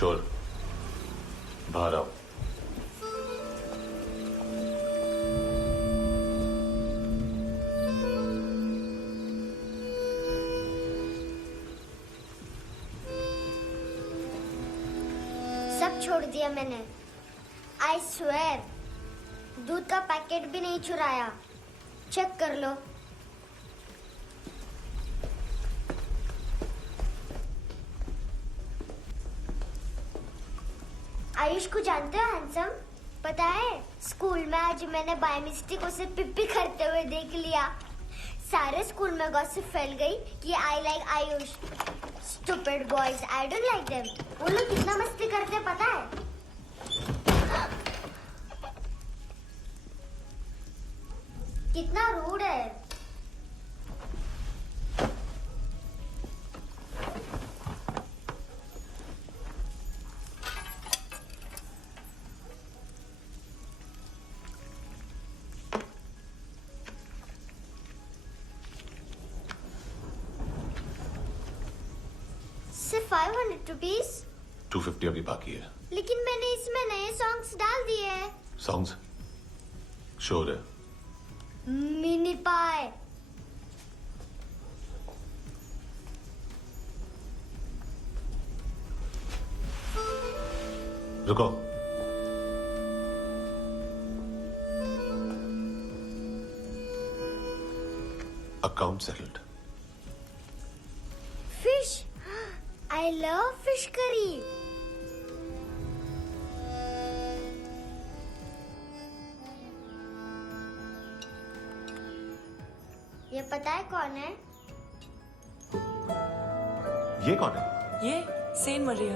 चोर बाहर आओ। सब छोड़ दिया मैंने। आई स्वेयर, दूध का पैकेट भी नहीं चुराया। चेक कर लो। आयुष को जानते हो हैंडसम? पता है स्कूल में आज मैंने बाय मिस्टेक उसे पिप्पी करते हुए देख लिया। सारे स्कूल में गॉसिप फैल गई कि I like Ayush. Stupid boys, I don't like them. वो लोग कितना मस्ती करते हैं पता है? कितना रूड है। सिर्फ 500 रुपीज। 250 अभी बाकी है। लेकिन मैंने इसमें नए सॉन्ग्स डाल दिए हैं। सॉन्ग्स शोर है। मिनी पाए। रुको। Account settled. Fish, I love fish curry. ये पता है कौन है? ये कौन है? ये saint Maria,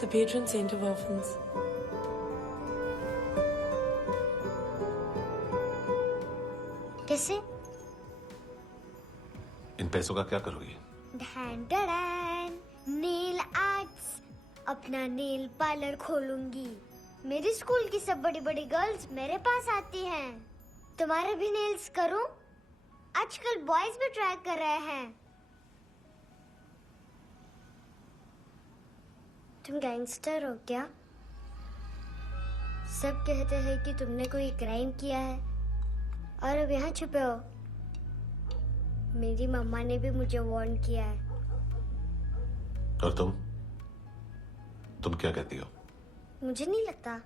the patron saint of orphans. कैसे? इन पैसों का क्या करोगी? ढैन ढैन, नेल आर्ट्स। अपना नेल पार्लर खोलूंगी। मेरी स्कूल की सब बड़ी बड़ी गर्ल्स मेरे पास आती हैं। तुम्हारे भी नेल्स करूं? आजकल बॉयज भी ट्राई कर रहे हैं। तुम गैंगस्टर हो क्या? सब कहते हैं कि तुमने कोई क्राइम किया है और अब यहाँ छुपे हो। मेरी मम्मा ने भी मुझे वार्न किया है। और तुम क्या कहती हो? मुझे नहीं लगता।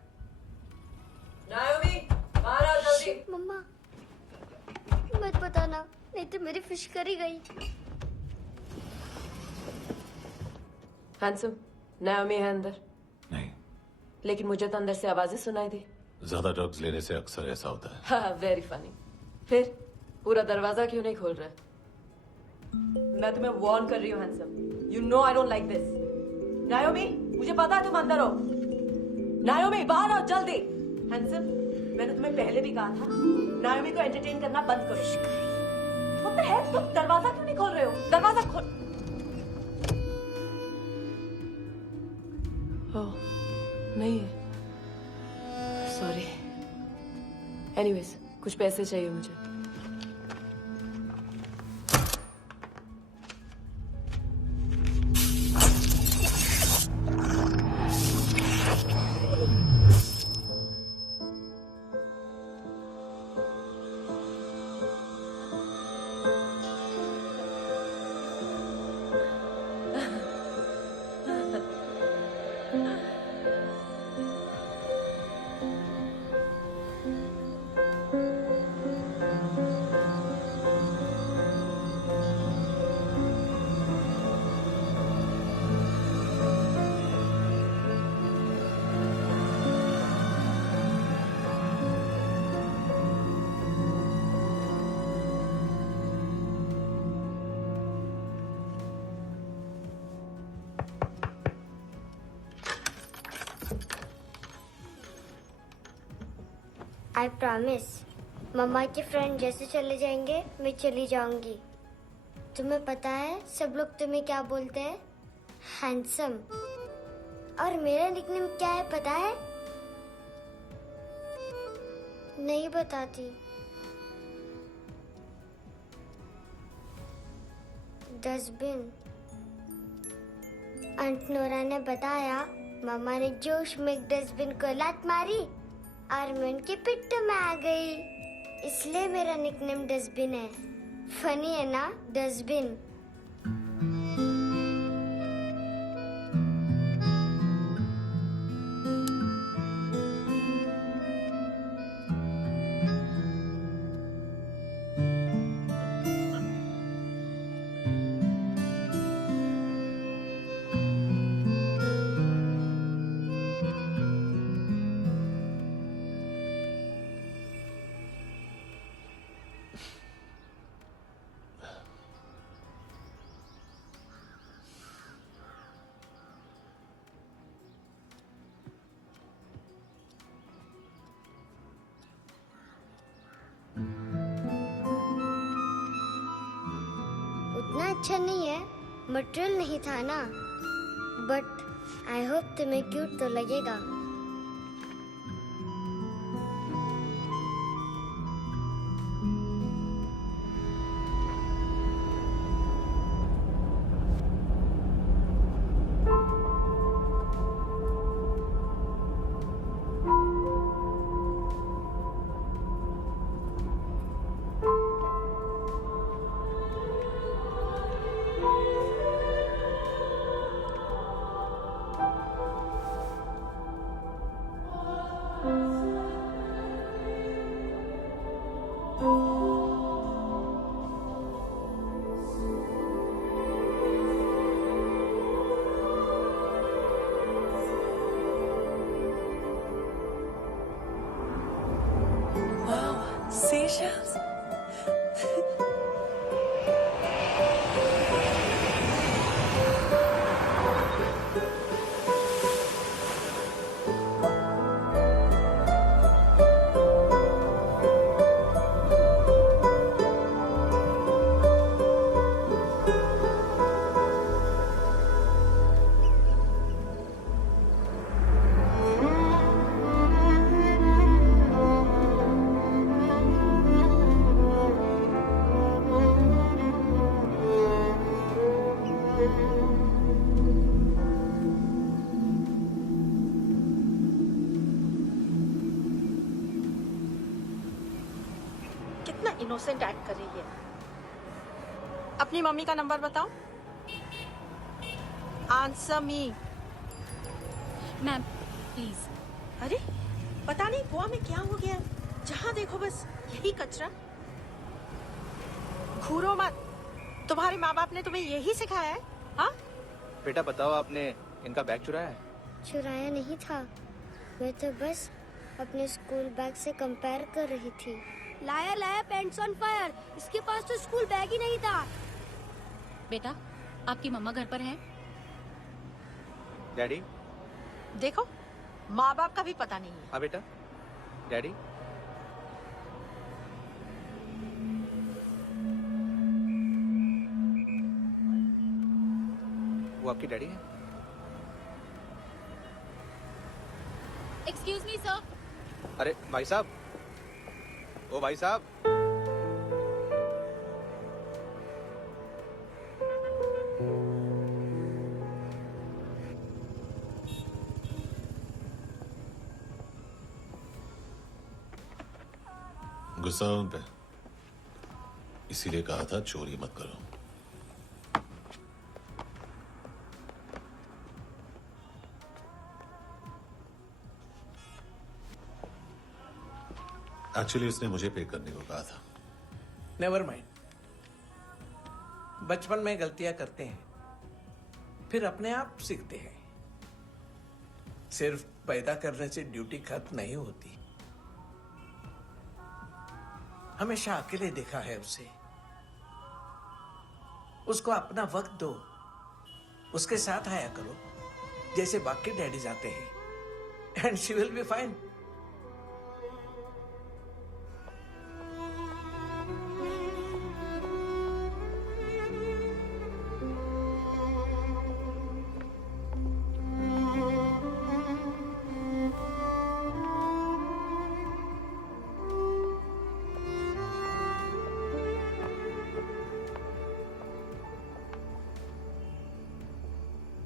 नायोमी, बाहर आओ जल्दी। मम्मा मत बताना, नहीं तो मेरी फिश करी गई। हैंडसम, नायोमी है अंदर। नहीं, लेकिन मुझे तो अंदर से आवाजें सुनाई दी। ज्यादा ड्रग्स लेने से अक्सर ऐसा होता है। हाँ, वेरी फनी। फिर पूरा दरवाजा क्यों नहीं खोल रहा? मैं तुम्हें वार्न कर रही हूँ handsome. You know I don't like this. नायोमी, मुझे पता है तुम अंदर हो। नायोमी, बाहर आओ जल्दी। हैंडसम, मैंने तुम्हें पहले भी कहा था नायोमी को एंटरटेन करना बंद करो। What the hell? तुम दरवाजा क्यों नहीं खोल रहे हो? दरवाजा खोल। ओह, नहीं है। सॉरी। एनीवेज, कुछ पैसे चाहिए मुझे। I promise. मम्मा के फ्रेंड जैसे चले जाएंगे मैं चली जाऊंगी। तुम्हें पता है सब लोग तुम्हें क्या बोलते हैं? हैंडसम। और मेरा निकनेम क्या है पता है? नहीं बताती। डस्टबिन। आंट नोरा ने बताया मामा ने जोश में एक डस्टबिन को लात मारी और मैं उनके पिट्ठू में आ गई। इसलिए मेरा निकनेम डस्टबिन है। फनी है ना, डस्टबिन। उतना अच्छा नहीं है, मटेरियल नहीं था ना, बट आई होप तुम्हें क्यूट तो लगेगा। Seashells? कितना इनोसेंट एक्ट कर रही है। अपनी मम्मी का नंबर बताओ। Answer me. Ma'am please. अरे पता नहीं गोवा में क्या हो गया, जहाँ देखो बस यही कचरा। घूरो मत, तुम्हारे माँ बाप ने तुम्हें यही सिखाया है? हाँ बेटा बताओ, आपने इनका बैग चुराया है? चुराया नहीं था, मैं तो बस अपने स्कूल बैग से कंपेयर कर रही थी। लाया लाया पैंट्स ऑन फायर, इसके पास तो स्कूल बैग ही नहीं था। बेटा आपकी मम्मा घर पर है? डैडी? देखो, माँ बाप का भी पता नहीं है। हाँ बेटा। डैडी? वो आपकी डैडी है? Excuse me sir. अरे भाई साहब, ओ भाई साहब। गुस्सा उन पे, इसीलिए कहा था चोरी मत करो। एक्चुअली उसने मुझे पे करने को कहा था। नेवर माइंड, बचपन में गलतियां करते हैं, फिर अपने आप सीखते हैं। सिर्फ पैदा करने से ड्यूटी खत्म नहीं होती। हमेशा अकेले देखा है उसे। उसको अपना वक्त दो, उसके साथ आया करो जैसे बाकी डैडीज आते हैं, and she will be fine.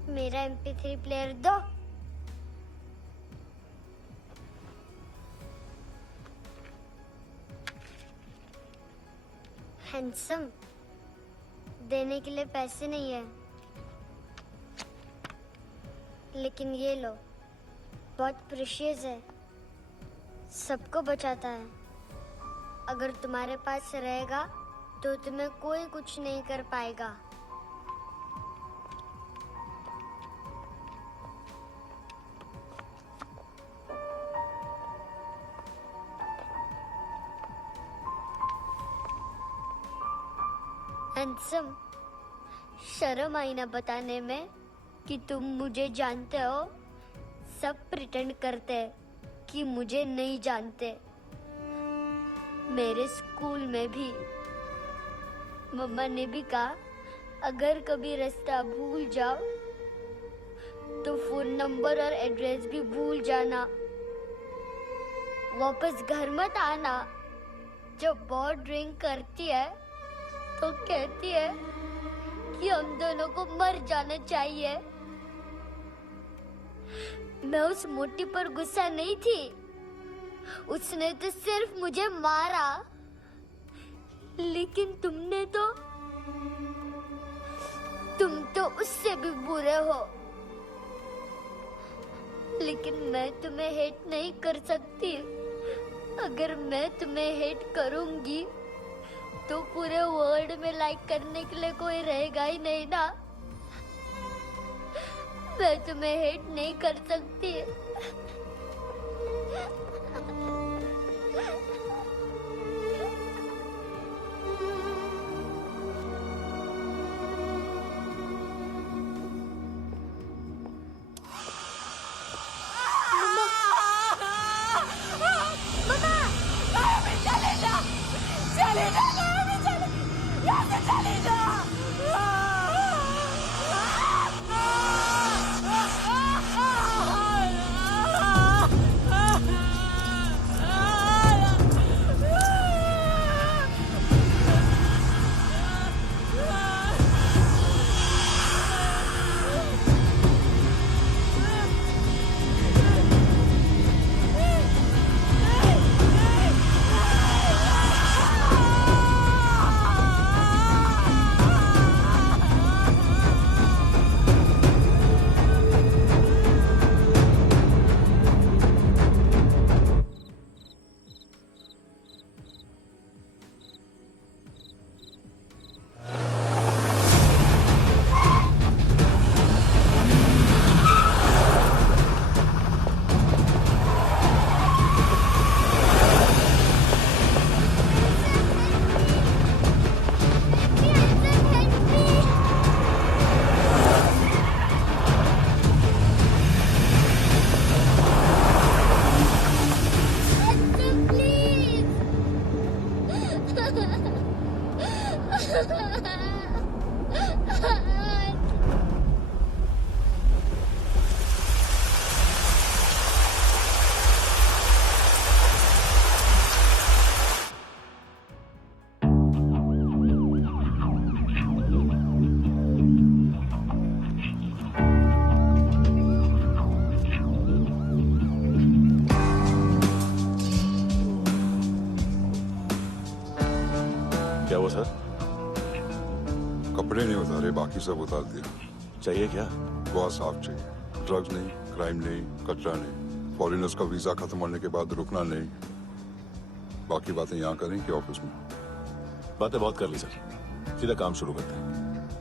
मेरा MP3 प्लेयर दो। हैंडसम, देने के लिए पैसे नहीं है, लेकिन ये लो, बहुत प्रेशियस है, सबको बचाता है। अगर तुम्हारे पास रहेगा तो तुम्हें कोई कुछ नहीं कर पाएगा। हैंडसम, शर्म आई ना बताने में कि तुम मुझे जानते हो। सब प्रिटेंड करते हैं कि मुझे नहीं जानते। मेरे स्कूल में भी मम्मा ने भी कहा, अगर कभी रास्ता भूल जाओ तो फोन नंबर और एड्रेस भी भूल जाना। वापस घर मत आना। जब बहुत ड्रिंक करती है तो कहती है कि हम दोनों को मर जाना चाहिए। मैं उस मोटी पर गुस्सा नहीं थी, उसने तो सिर्फ मुझे मारा। लेकिन तुम तो उससे भी बुरे हो। लेकिन मैं तुम्हें हेट नहीं कर सकती। अगर मैं तुम्हें हेट करूंगी तो पूरे वर्ल्ड में लाइक करने के लिए कोई रहेगा ही नहीं ना। मैं तुम्हें हेट नहीं कर सकती। क्या हुआ सर? कपड़े नहीं उतारे, बाकी सब उतार दिया। चाहिए क्या? बहुत साफ चाहिए। ड्रग्स नहीं, क्राइम नहीं, कचरा नहीं। फॉरेनर्स का वीजा खत्म होने के बाद रुकना नहीं। बाकी बातें यहाँ करें कि ऑफिस में? बातें बहुत कर ली सर, सीधा काम शुरू करते हैं।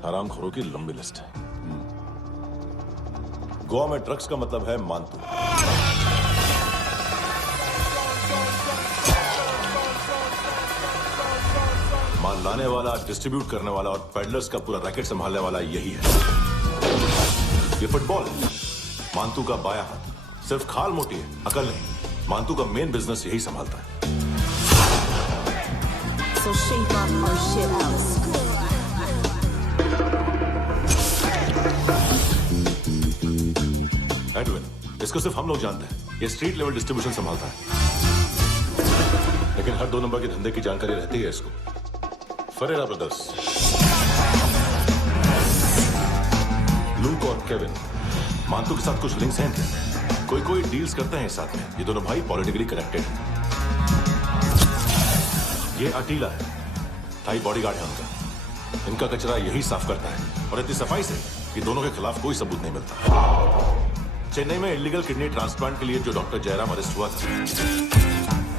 हरामखोरों की लंबी लिस्ट है। गोवा में ड्रग्स का मतलब है मानतू। माल लाने वाला, डिस्ट्रीब्यूट करने वाला और पेडलर्स का पूरा रैकेट संभालने वाला यही है। ये फुटबॉल है, मानतू का बायां हाथ। सिर्फ खाल मोटी है, अकल नहीं। मानतू का मेन बिजनेस यही संभालता है। So shape up our shit out. Edwin, इसको सिर्फ हम लोग जानते हैं। ये स्ट्रीट लेवल डिस्ट्रीब्यूशन संभालता है, लेकिन हर 2 नंबर के धंधे की जानकारी रहती है इसको। फरेरा ब्रदर्स, लूक और केविन, मानतू के साथ कुछ लिंक्स हैं। कोई डील्स करते हैं साथ में। ये दोनों भाई पॉलिटिकली कनेक्टेड हैं। ये अटीला है, थाई बॉडीगार्ड है उनका। इनका कचरा यही साफ करता है और इतनी सफाई से कि दोनों के खिलाफ कोई सबूत नहीं मिलता। चेन्नई में इलीगल किडनी ट्रांसप्लांट के लिए जो डॉक्टर जयराम अरेस्ट हुआ था,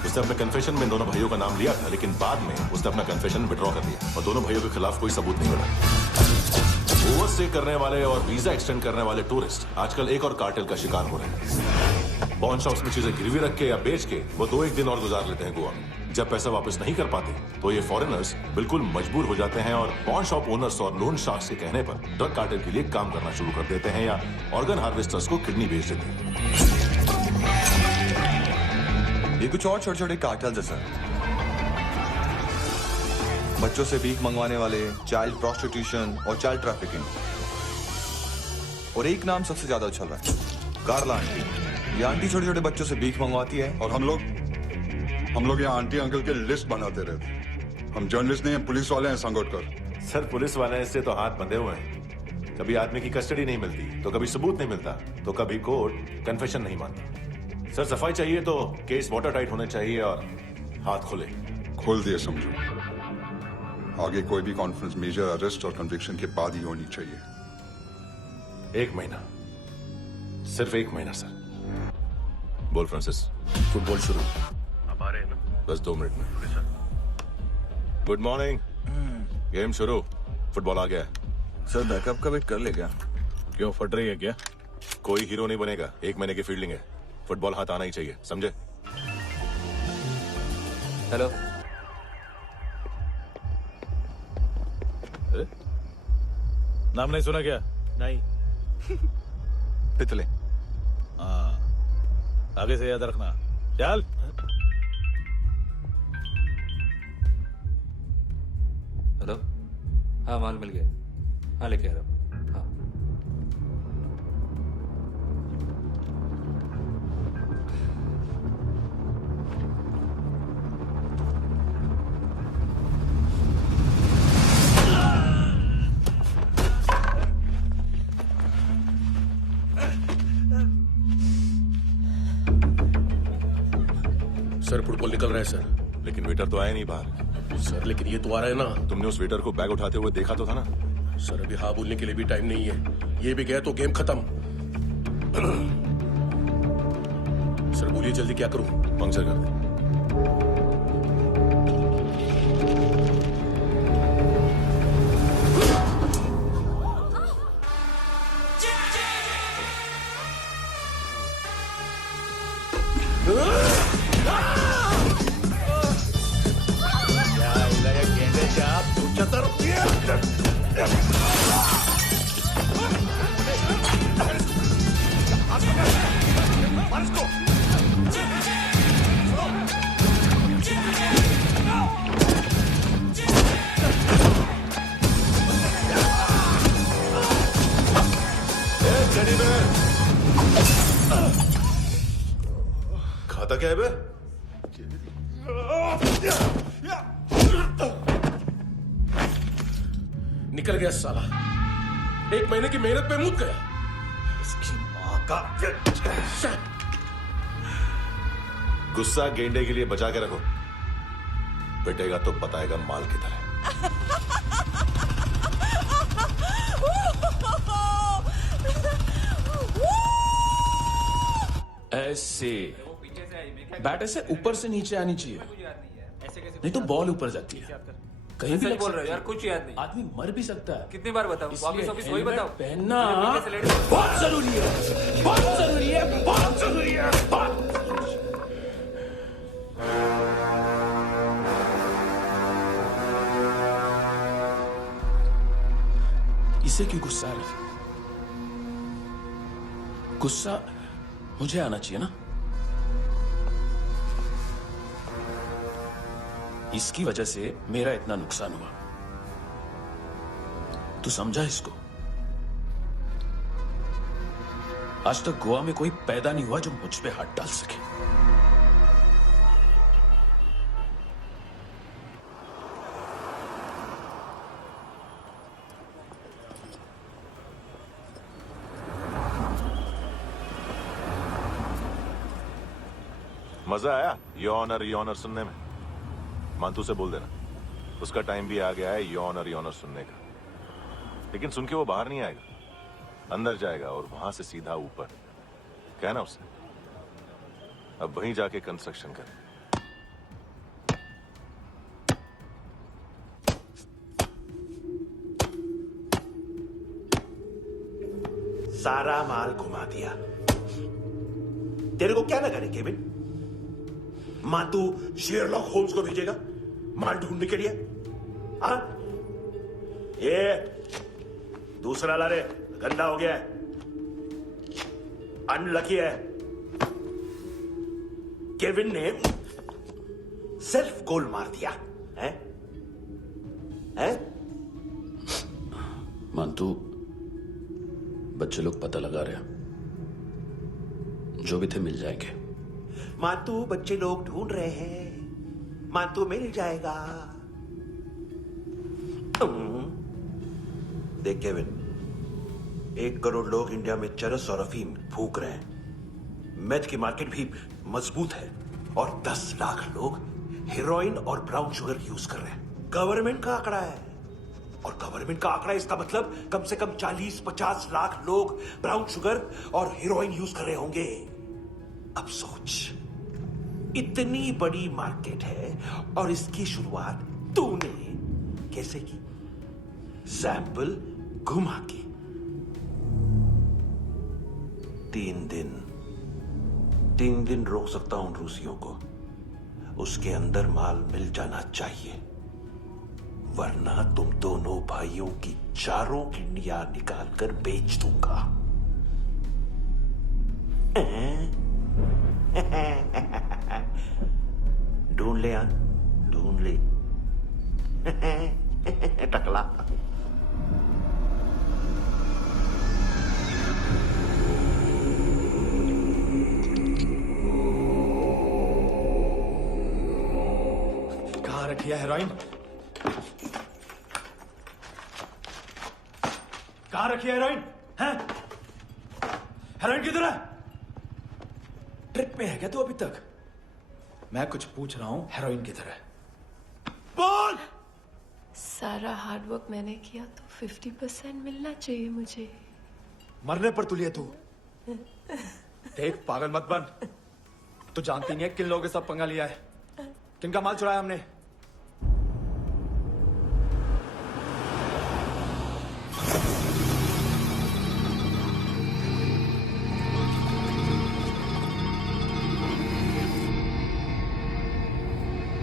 उसने अपने कन्फेशन में दोनों भाइयों का नाम लिया था, लेकिन बाद में उसने अपना कन्फेशन विड्रॉ कर दिया और दोनों भाइयों के खिलाफ कोई सबूत नहीं मिला। ओवरस्टे करने वाले और वीजा एक्सटेंड करने वाले टूरिस्ट आजकल एक और कार्टेल का शिकार हो रहे हैं। पॉन शॉप्स में चीजें गिरवी रख के या बेच के वो 2-1 दिन और गुजार लेते हैं गोवा में। जब पैसा वापस नहीं कर पाते तो ये फॉरेनर्स बिल्कुल मजबूर हो जाते हैं और पॉन शॉप ओनर्स और लोन शार्क्स के कहने पर ड्रग कार्टेल के लिए काम करना शुरू कर देते हैं या ऑर्गन हार्वेस्टर्स को किडनी बेच देते हैं। ये कुछ और छोटे छोटे कार्टेल्स है सर। बच्चों से भीख मंगवाने वाले, चाइल्ड प्रोस्टिट्यूशन और चाइल्ड ट्रैफिकिंग। और एक नाम सबसे ज्यादा उछल रहा है, कार्ला आंटी। ये आंटी छोटे छोटे बच्चों से भीख मंगवाती है और हम लोग यहाँ आंटी अंकल के लिस्ट बनाते रहते। हम जर्नलिस्ट नहीं हैं, पुलिस वाले हैं संगोटकर। सर पुलिस वाले से तो हाथ बंधे हुए हैं। कभी आदमी की कस्टडी नहीं मिलती तो कभी सबूत नहीं मिलता तो कभी कोर्ट कन्फेशन नहीं मानता। सर सफाई चाहिए तो केस वाटर टाइट होने चाहिए और हाथ खुले। खोल दिए समझो। आगे कोई भी कॉन्फ्रेंस मेजर अरेस्ट और कन्विक्शन के बाद ही होनी चाहिए। 1 महीना, सिर्फ 1 महीना सर। बोल फ्रांसिस। फुटबॉल शुरू। आप आ रहे हैं ना? बस 2 मिनट में। Good morning. गेम शुरू। फुटबॉल आ गया है। सर बैकअप का वेट कर ले क्या? क्यों फट रही है क्या? कोई हीरो नहीं बनेगा, 1 महीने की फील्डिंग है। फुटबॉल हाथ आना ही चाहिए, समझे? हेलो। अरे नाम नहीं सुना क्या? नहीं। पितले। हाँ, आगे से याद रखना। चल। हेलो। हाँ माल मिल गया। हाँ लेके आ रहा हूँ। हाँ सर फुटबॉल निकल रहा है सर। लेकिन वेटर तो आया नहीं बाहर। सर लेकिन ये तो आ रहा है ना। तुमने उस वेटर को बैग उठाते हुए देखा तो था ना? सर अभी हाँ बोलने के लिए भी टाइम नहीं है। ये भी गया तो गेम खत्म। सर बोलिए जल्दी क्या करूं? पंक्चर कर दे। खाता क्या है बे? निकल गया साला। 1 महीने की मेहनत पे मुक गया। इसकी माँ का। गुस्सा गेंडे के लिए बचा के रखो, पिटेगा तो बताएगा माल की तरह। ऐसे बैट ऐसे ऊपर से नीचे आनी चाहिए, नहीं तो बॉल ऊपर जाती है। कहीं भी बोल रहे हो यार, कुछ याद नहीं। आदमी मर भी सकता है। कितनी बार बताऊं? वापस वापस वही बताओ। पहनना बहुत जरूरी है, बहुत जरूरी है, बहुत जरूरी है, बहुत। इसे क्यों गुस्सा आ रहा? गुस्सा मुझे आना चाहिए ना। इसकी वजह से मेरा इतना नुकसान हुआ। तू समझा इसको? आज तक गोवा में कोई पैदा नहीं हुआ जो मुझ पे हाथ डाल सके। मजा आया ये ऑनर सुनने में? मानतू से बोल देना उसका टाइम भी आ गया है यौन और यौनर सुनने का। लेकिन सुन के वो बाहर नहीं आएगा, अंदर जाएगा और वहां से सीधा ऊपर। कहना उससे अब वहीं जाके कंस्ट्रक्शन करे। सारा माल घुमा दिया। तेरे को क्या लगा रे केविन? मां तू शेरलॉक होम्स को भेजेगा माल ढूंढने के लिए? हाँ? ये दूसरा ला रे, गंदा हो गया है, अनलकी है। केविन ने सेल्फ गोल मार दिया है? मानतू, बच्चे लोग पता लगा रहे हैं, जो भी थे मिल जाएंगे। मातू बच्चे लोग ढूंढ रहे हैं, मातू मिल जाएगा। देख केविन, 1 करोड़ लोग इंडिया में चरस और अफीम फूक रहे हैं। मेथ की मार्केट भी मजबूत है और 10 लाख लोग हेरोइन और ब्राउन शुगर यूज कर रहे हैं। गवर्नमेंट का आंकड़ा है, और गवर्नमेंट का आंकड़ा इसका मतलब कम से कम 40-50 लाख लोग ब्राउन शुगर और हेरोइन यूज कर रहे होंगे। अब सोच, इतनी बड़ी मार्केट है और इसकी शुरुआत तूने कैसे की? सैंपल घुमा के। 3 दिन रोक सकता हूं रूसियों को, उसके अंदर माल मिल जाना चाहिए, वरना तुम दोनों भाइयों की 4 किडनियां निकाल कर बेच दूंगा। ढूंढ ले यार, ढूंढ ले। टकला। कहाँ रखी है हेरोइन? कहाँ रखी है हेरोइन? हैं? हेरोइन किधर है? ट्रिप में है क्या तू अभी तक? मैं कुछ पूछ रहा हूं, हेरोइन किधर है? बोल! सारा हार्डवर्क मैंने किया तो 50% मिलना चाहिए मुझे। मरने पर तुलिए तू। देख पागल मत बन। तू जानती नहीं है किन लोगों के साथ पंगा लिया है, किनका माल चुराया हमने।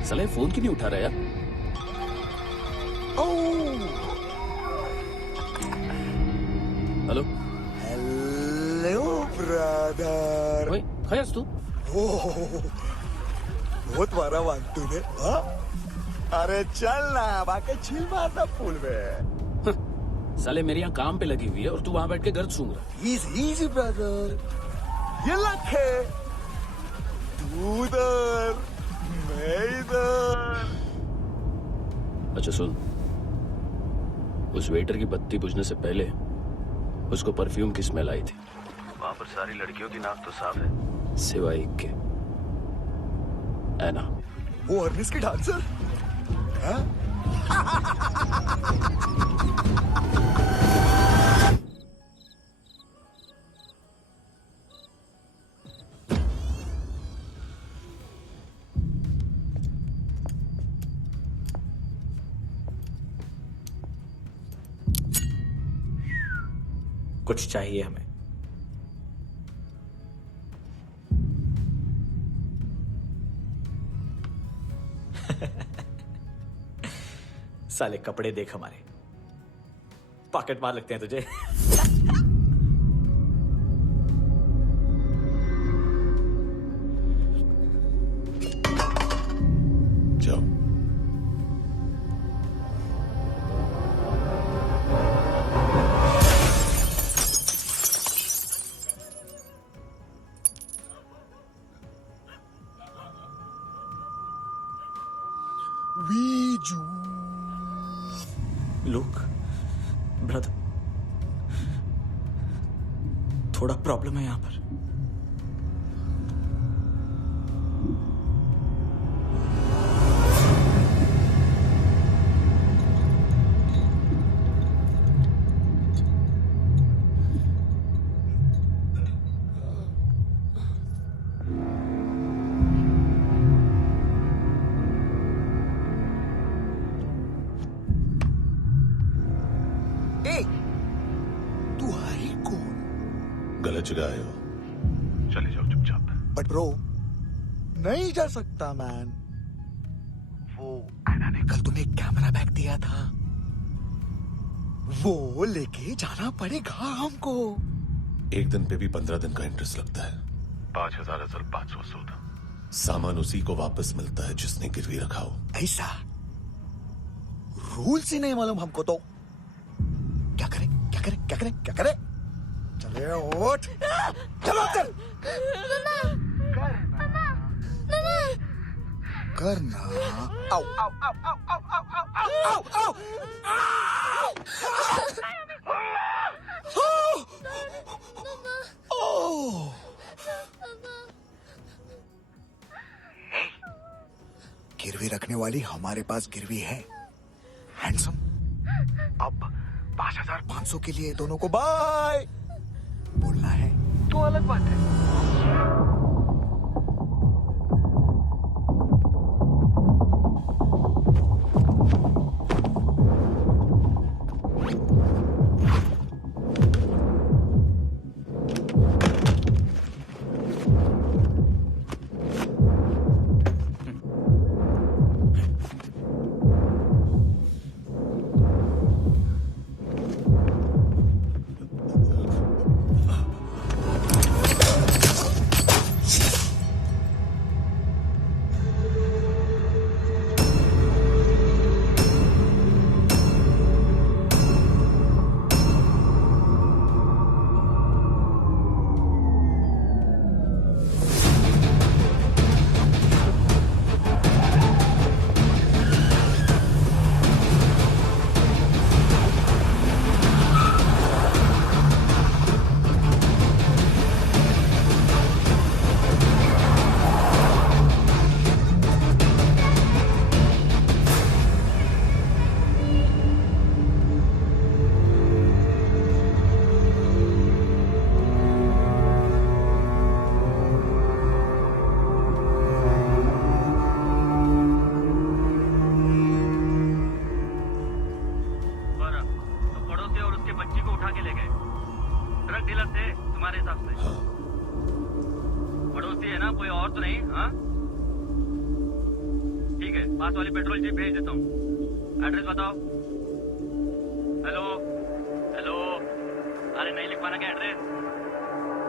साले फोन क्यों नहीं उठा रहा यार? Hello hello brother. ओए खयास तू? बहुत मारा मानतू ने। हाँ? अरे चल ना, बाकी चिल मारना पूल में। साले मेरी यहाँ काम पे लगी हुई है और तू वहां बैठ के गर्द सूंघ रहा। इजी ब्रदर, ये लक है। तू उधर, मैं इधर। अच्छा सुन, उस वेटर की बत्ती बुझने से पहले उसको परफ्यूम की स्मेल आई थी। वहां पर सारी लड़कियों की नाक तो साफ है, सिवाय एक के, एना। वो अर्निस की डांसर? हाँ? कुछ चाहिए हमें। साले कपड़े देख हमारे, पॉकेट मार लगते हैं तुझे। जाओ। लुक ब्रदर, थोड़ा प्रॉब्लम है यहां पर। गलत जगह आए हो, चले जाओ चुपचाप। बट ब्रो, नहीं जा सकता मैन। वो एना ने कल तुम्हें एक कैमरा बैग दिया था, वो लेके जाना पड़ेगा हमको। एक दिन पे भी 15 दिन का इंटरेस्ट लगता है। 5,000 असल 500 सूद। सामान उसी को वापस मिलता है जिसने गिरवी रखा हो। ऐसा रूल्स ही नहीं मालूम हमको तो। क्या करें क्या करें क्या करें क्या करें? चले उठ, चलो चल। करना। आओ आओ आओ आओ आओ आओ आओ आओ आओ। गिरवी रखने वाली हमारे पास गिरवी है। हैंडसम, अब 5,500 के लिए दोनों को बाय बोलना है तो अलग बात है। पास वाली पेट्रोल जीप भेज देता हूँ। एड्रेस बताओ। हेलो हेलो, अरे नहीं लिख पाना क्या एड्रेस?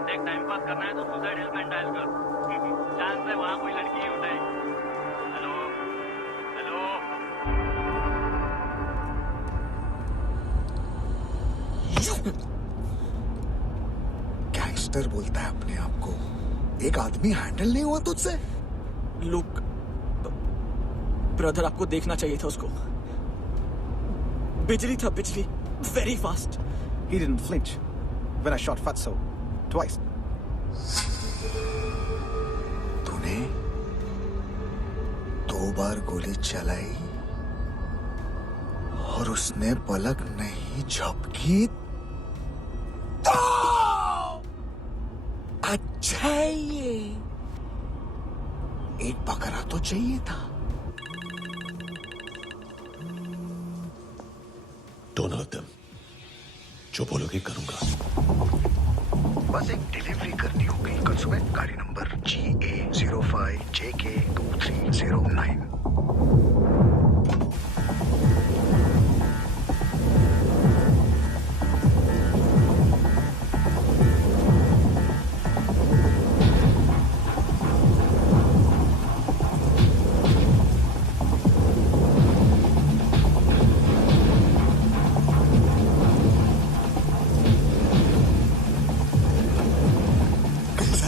देख, टाइम पास करना है तो सुसाइड हेल्पलाइन डायल कर। चांस है वहाँ कोई लड़की ही उठाए। Hello hello. गैंगस्टर बोलता है अपने आप को। एक आदमी हैंडल नहीं हुआ तुझसे? लुक ब्रदर, आपको देखना चाहिए था उसको। बिजली था, बिजली, very fast. He didn't flinch when I shot Fatso twice. तूने 2 बार गोली चलाई और उसने पलक नहीं झपकी तो अच्छा है ये। एक बकरा तो चाहिए था। Don't hurt them. जो बोलोगे करूंगा। बस एक डिलीवरी करनी होगी कल सुबह। गाड़ी नंबर GA05JK2309।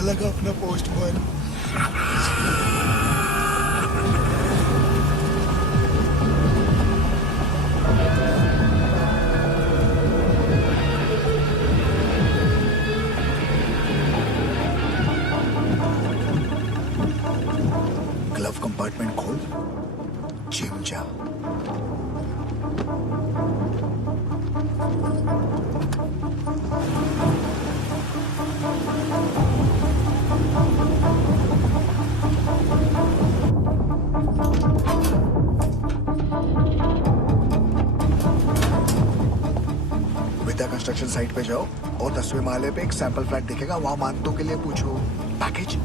लगा अपना पोस्टमैन। ग्लव कंपार्टमेंट खोल, जिम जा। पे जाओ और 10वें माले पे एक सैंपल फ्लैट दिखेगा, वहां मानतों के लिए पूछो। पैकेज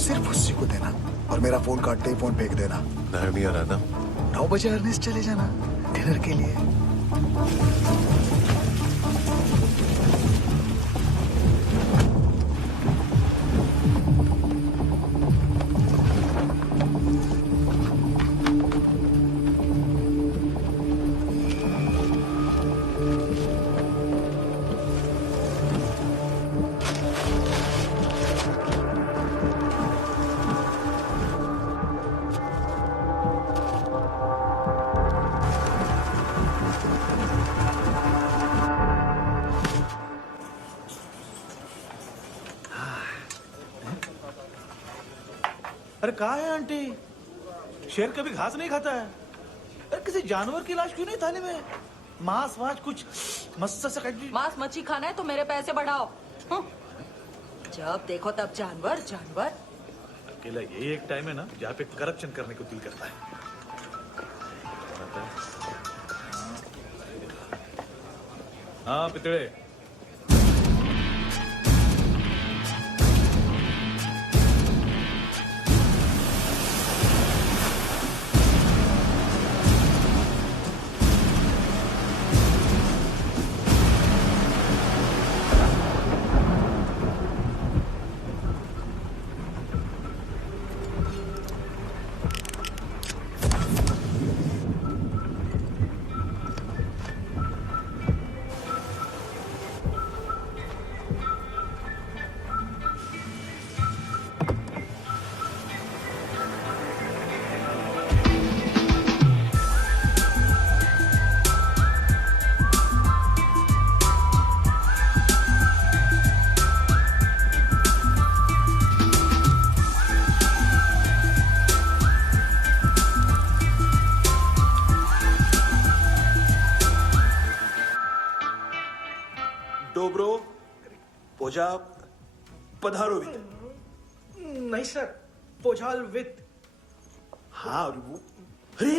सिर्फ उसी को देना और मेरा फोन काटते ही फोन फेंक देना। नायोमी और आदम 9 बजे अर्नेस्ट चले जाना डिनर के लिए। अरे कहाँ है आंटी? शेर कभी घास नहीं खाता है। अरे किसी जानवर की लाश क्यों नहीं थाली में? मांस वास कुछ मस्त से काट। मांस मच्छी खाना है तो मेरे पैसे बढ़ाओ। जब देखो तब जानवर जानवर। अकेला यही एक टाइम है ना जहाँ पे करप्शन करने को दिल करता है। हाँ पितड़े। डोब्रो पोजा पधारोवित। नहीं सर, पोजाल विथ। हाँ और वो अरे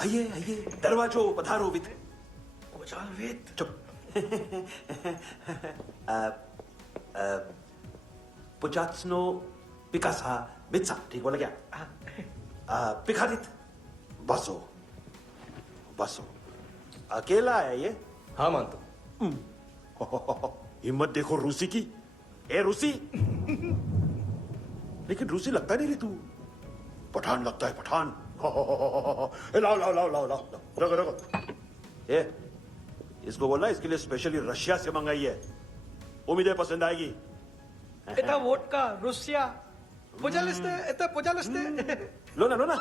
आइए आइए दरवाजो पधारोवित। पोजाल विथ। चुप। पुजात्सनो पिकासा बित्सा, ठीक बोला क्या? पिखादित बसो बसो। अकेला है ये? हाँ मानता। हिम्मत देखो रूसी की। ए रूसी। लेकिन रूसी लगता नहीं रे तू, पठान लगता है पठान। लाओ लाओ लाओ लाओ लाओ रगो रगो। ए इसको बोलना इसके लिए स्पेशली रशिया से मंगाई है, उम्मीद है पसंद आएगी। इतना वोडका रुसिया पोजालिस्ते इतना पोजालिस्ते। लो ना लो ना।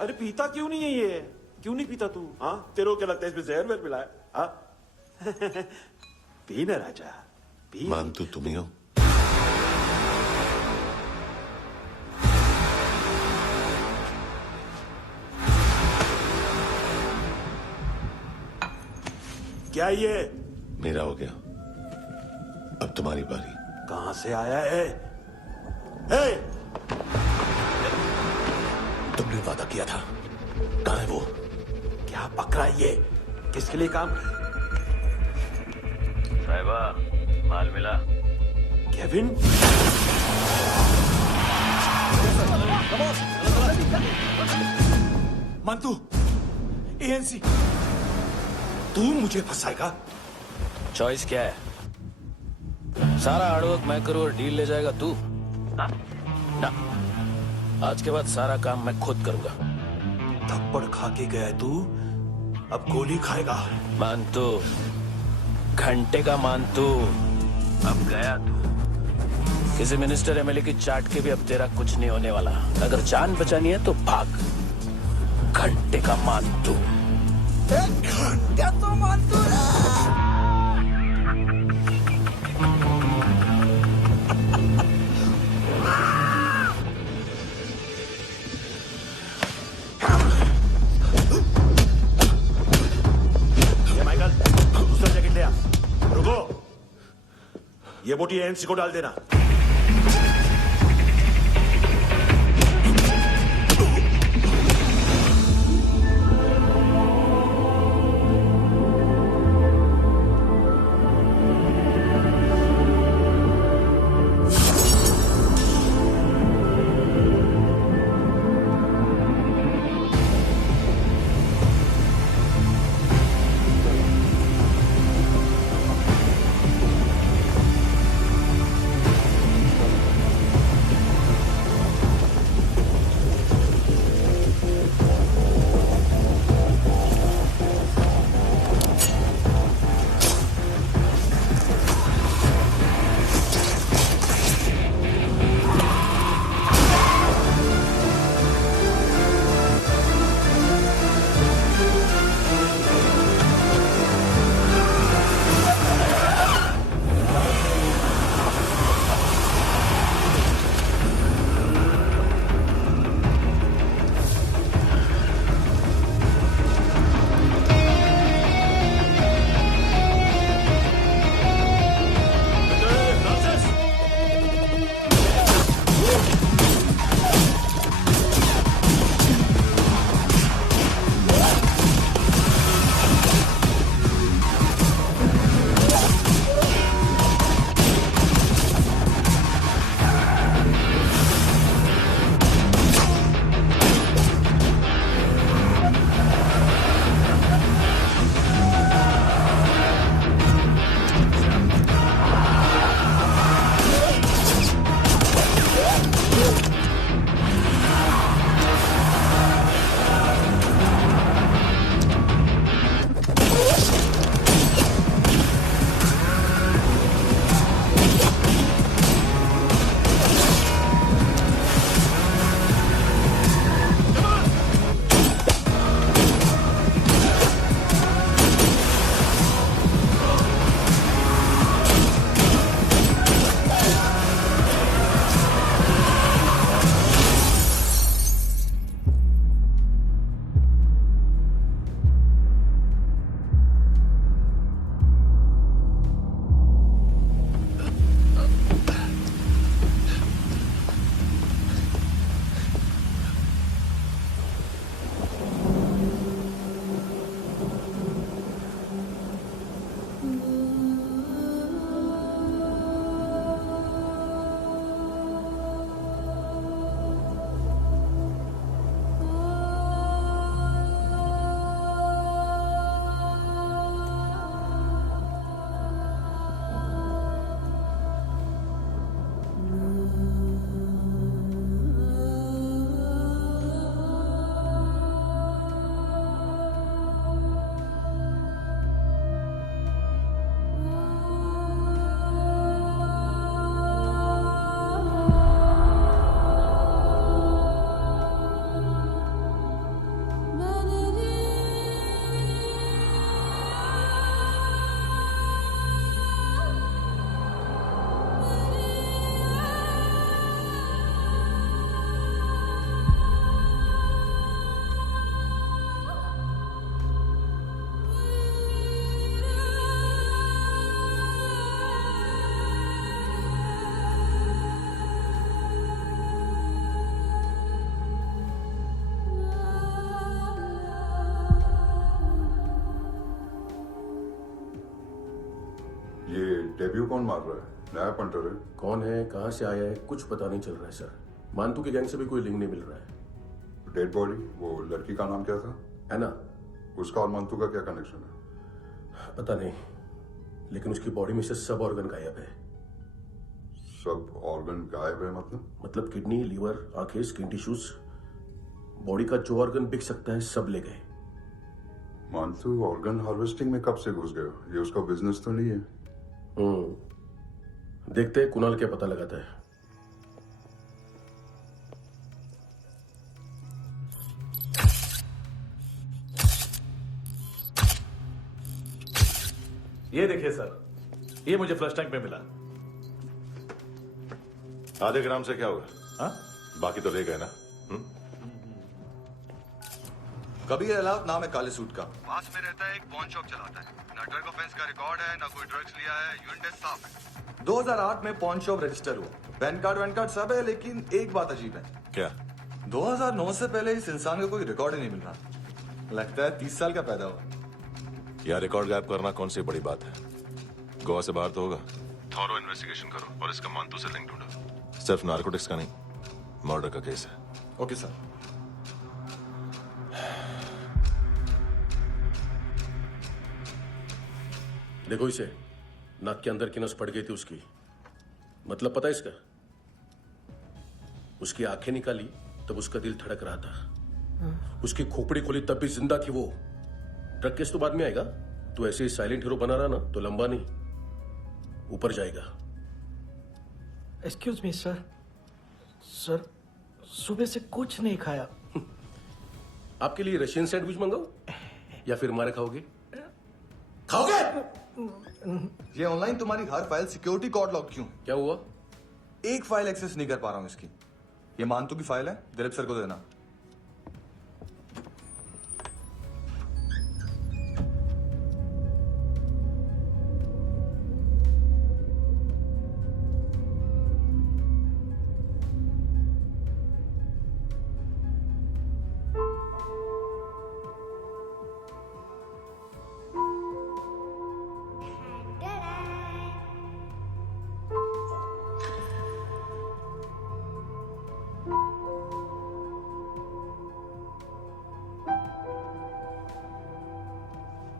अरे पीता क्यों नहीं है ये? क्यों नहीं पीता तू? हाँ तेरे को क्या लगता है इसमें जहर वेर मिला है? हाँ पी ना राजा पी। मानतू तुम ही हो। क्या ये? मेरा हो गया, अब तुम्हारी बारी। कहां से आया है? हे! तुमने वादा किया था, कहां है वो? क्या पकड़ा ये? किसके लिए काम? साहिबा माल मिला? केविन? मंतू एएनसी। तू मुझे फंसाएगा? चॉइस क्या है? सारा हार्डवर्क मैं करूं और डील ले जाएगा तू? ना, आज के बाद सारा काम मैं खुद करूंगा। थप्पड़ खा के गया तू, अब गोली खाएगा। मानतू, घंटे का मानतू, अब गया तू। किसी मिनिस्टर एमएलए की चाट के भी अब तेरा कुछ नहीं होने वाला। अगर जान बचानी है तो भाग। घंटे का मानतू। घंटे तो मानतू ये बोटी एएनसी को डाल देना। डेब्यू कौन मार रहा है? नया पंटर है। कौन है, कहाँ से आया है, कुछ पता नहीं चल रहा है सर। मानतू की गैंग से भी कोई लिंक नहीं मिल रहा है। डेड बॉडी, वो लड़की का नाम क्या था? है ना? उसका और मानतू का क्या कनेक्शन है? पता नहीं, लेकिन उसकी बॉडी में से सब ऑर्गन गायब है। सब ऑर्गन गायब है मतलब किडनी, लीवर, आंखें, स्किन टिश्यूज, बॉडी का जो ऑर्गन बिक सकता है सब ले गए। मानतू ऑर्गन हार्वेस्टिंग में कब से घुस गए? ये उसका बिजनेस तो नहीं है? देखते हैं कुणाल क्या पता लगाता है। ये देखिए सर, ये मुझे फ्लश टैंक में मिला। आधे ग्राम से क्या होगा? हाँ? बाकी तो ले गए ना? कबीर अलाउद नाम है काले सूट का। पास में रहता है, एक पॉन शॉप चलाता है। ना ड्रग ऑफेंस का रिकॉर्ड है, ना कोई ड्रग्स लिया है। यूनिट साफ है। 2008 में पॉन शॉप रजिस्टर हुआ। पैन कार्ड सब है, लेकिन एक बात अजीब है। क्या? 2009 से पहले इस इंसान का कोई रिकॉर्ड ही नहीं मिल रहा। लगता है 30 साल का पैदा हुआ। यार रिकॉर्ड गायब करना कौन सी बड़ी बात है? गोवा से बाहर तो होगा। थॉरो इन्वेस्टिगेशन करो और इसका मानतू से लिंक ढूंढो। सिर्फ नार्कोटिक्स का नहीं, मर्डर का केस है। Okay sir. देखो इसे, नाक के अंदर की नस पड़ गई थी उसकी। मतलब पता है इसका? उसकी आंखें निकाली तब उसका दिल धड़क रहा था। उसकी खोपड़ी खोली तब भी जिंदा थी वो। ड्रग केस तो बाद में आएगा। तो ऐसे ही साइलेंट हीरो बना रहा ना तो लंबा नहीं, ऊपर जाएगा। Excuse me sir. सर, सुबह से कुछ नहीं खाया। आपके लिए रशियन सैंडविच मंगाओ या फिर मारे खाओगे? खाओगे? ये ऑनलाइन तुम्हारी हर फाइल सिक्योरिटी कोड लॉक क्यों? क्या हुआ? एक फाइल एक्सेस नहीं कर पा रहा हूं इसकी। ये मानतू की फाइल है, दिलीप सर को देना।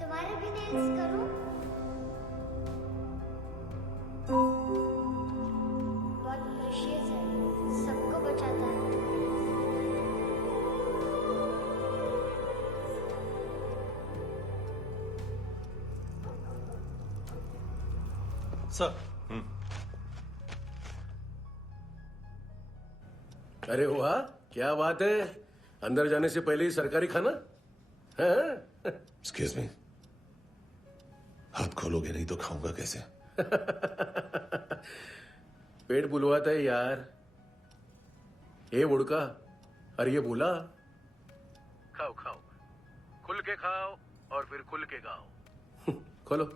तुम्हारे भी नेल्स करूं? बहुत प्रेशियस है, सबको बचाता है। सर। अरे वाह, क्या बात है। अंदर जाने से पहले ही सरकारी खाना। एक्सक्यूज मी, हाथ खोलोगे नहीं तो खाऊंगा कैसे? पेट बुलवाता है यार। ए बुड़का, अरे ये बोला। खाओ खाओ, खुल के खाओ और फिर खुल के गाओ। खोलो।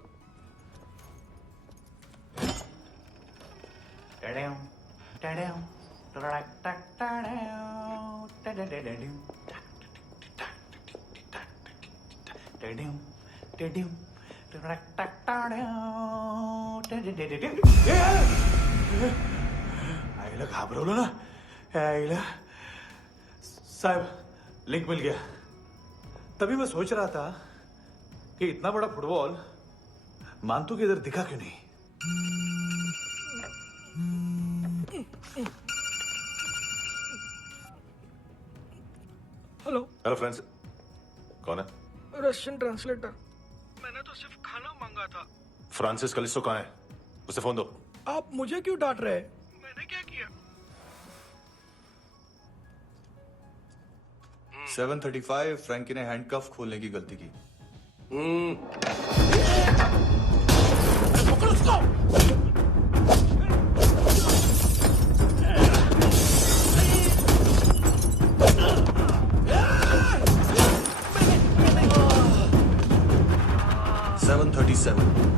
आईला घाबरवलं ना। आईला साहब, लिंक मिल गया। तभी मैं सोच रहा था कि इतना बड़ा फुटबॉल मानतू के इधर दिखा क्यों नहीं। हेलो फ्रेंड्स, कौन है? Russian translator. मैंने तो सिर्फ खाना मांगा था। फ्रांसिस कलिस्टो कहाँ है? उसे फोन दो। आप मुझे क्यों डांट रहे हैं? मैंने क्या किया? 735 फ्रैंकी ने हैंडकफ खोलने की गलती की। पकड़ो उसको। 737 737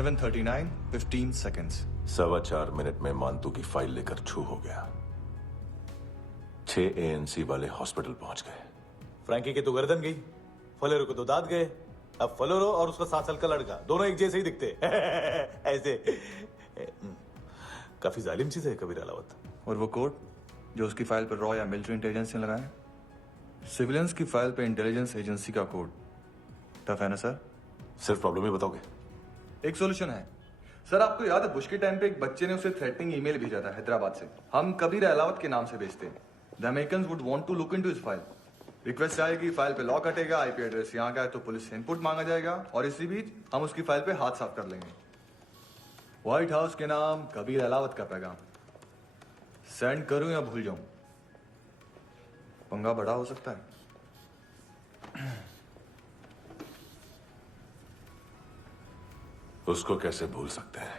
7:39, 15 seconds. 4.25 मिनट में मानतू की फाइल लेकर छू हो गया। 6 ANC वाले हॉस्पिटल पहुंच गए। फ्रैंकी की तो गर्दन गई, फलेरो को तो दांत गए। अब फलेरो और उसका 7 साल का लड़का दोनों एक जैसे ही दिखते ऐसे। काफी जालिम चीज है कबीर अलावत। और वो कोड जो उसकी फाइल पर रॉ या मिलिट्री इंटेलिजेंस ने लगाया, सिविलियंस की फाइल पे इंटेलिजेंस एजेंसी का कोड। टफ है ना सर? सिर्फ प्रॉब्लम ही बताओगे? एक सॉल्यूशन है सर। आपको याद है बुश के टाइम पे एक बच्चे ने उसे थ्रेटनिंग ईमेल भेजा था हैदराबाद से। हम कबीर अलावत के नाम से भेजते हैं। The Americans would want to look into his file. Request आएगी, फाइल पे लॉक हटेगा, आईपी एड्रेस यहाँ का है तो पुलिस से इनपुट मांगा जाएगा और इसी बीच हम उसकी फाइल पे हाथ साफ कर लेंगे। व्हाइट हाउस के नाम कबीर अलावत का पैगाम। सेंड करूं या भूल जाऊं? पंगा बड़ा हो सकता है। उसको कैसे भूल सकते हैं?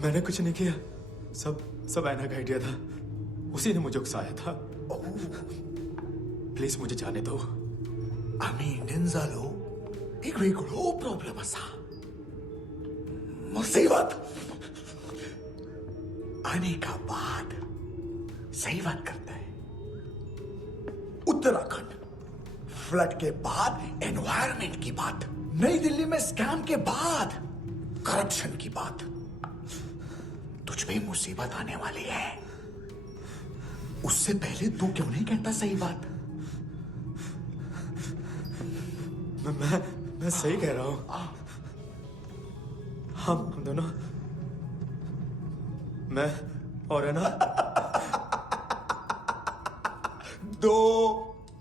मैंने कुछ नहीं किया, सब ऐना का आइडिया था। उसी ने मुझे उकसाया था। प्लीज मुझे जाने दो। आम्ही इंडियन झालो एक वेगळो प्रॉब्लेम असा मुसीबत आने का बाद सही बात करता है। उत्तराखंड फ्लड के बाद एनवायरमेंट की बात, नई दिल्ली में स्कैम के बाद करप्शन की बात। तुझ पे मुसीबत आने वाली है, उससे पहले तू क्यों नहीं कहता सही बात? मैं सही कह रहा हूं। हम दोनों, मैं और है ना 2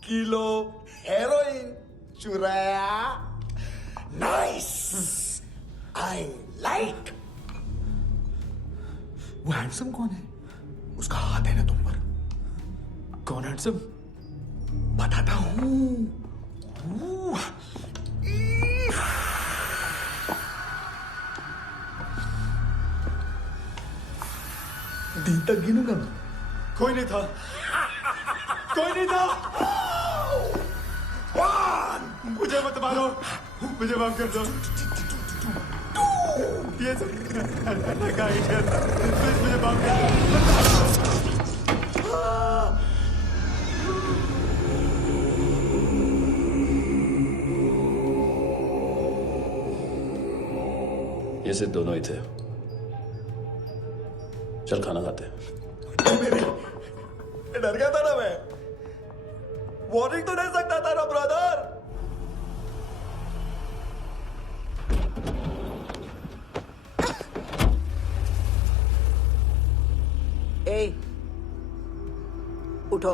किलो हेरोइन चुराया। Nice, I like. वो हैंडसम कौन है? उसका हाथ है ना तुम पर? कौन हैंडसम? बताता हूं। दिन तक गिनूंगा मैं। कोई नहीं था, कोई नहीं था। मुझे मत मारो, मुझे माफ कर दो। ये सब का आइडिया था। प्लीज मुझे माफ कर दो। ये सिर्फ दोनों ही थे। चल खाना खाते हैं। डर गया था ना मैं। वार्निंग तो दे सकता था ना ब्रदर। ए, उठो।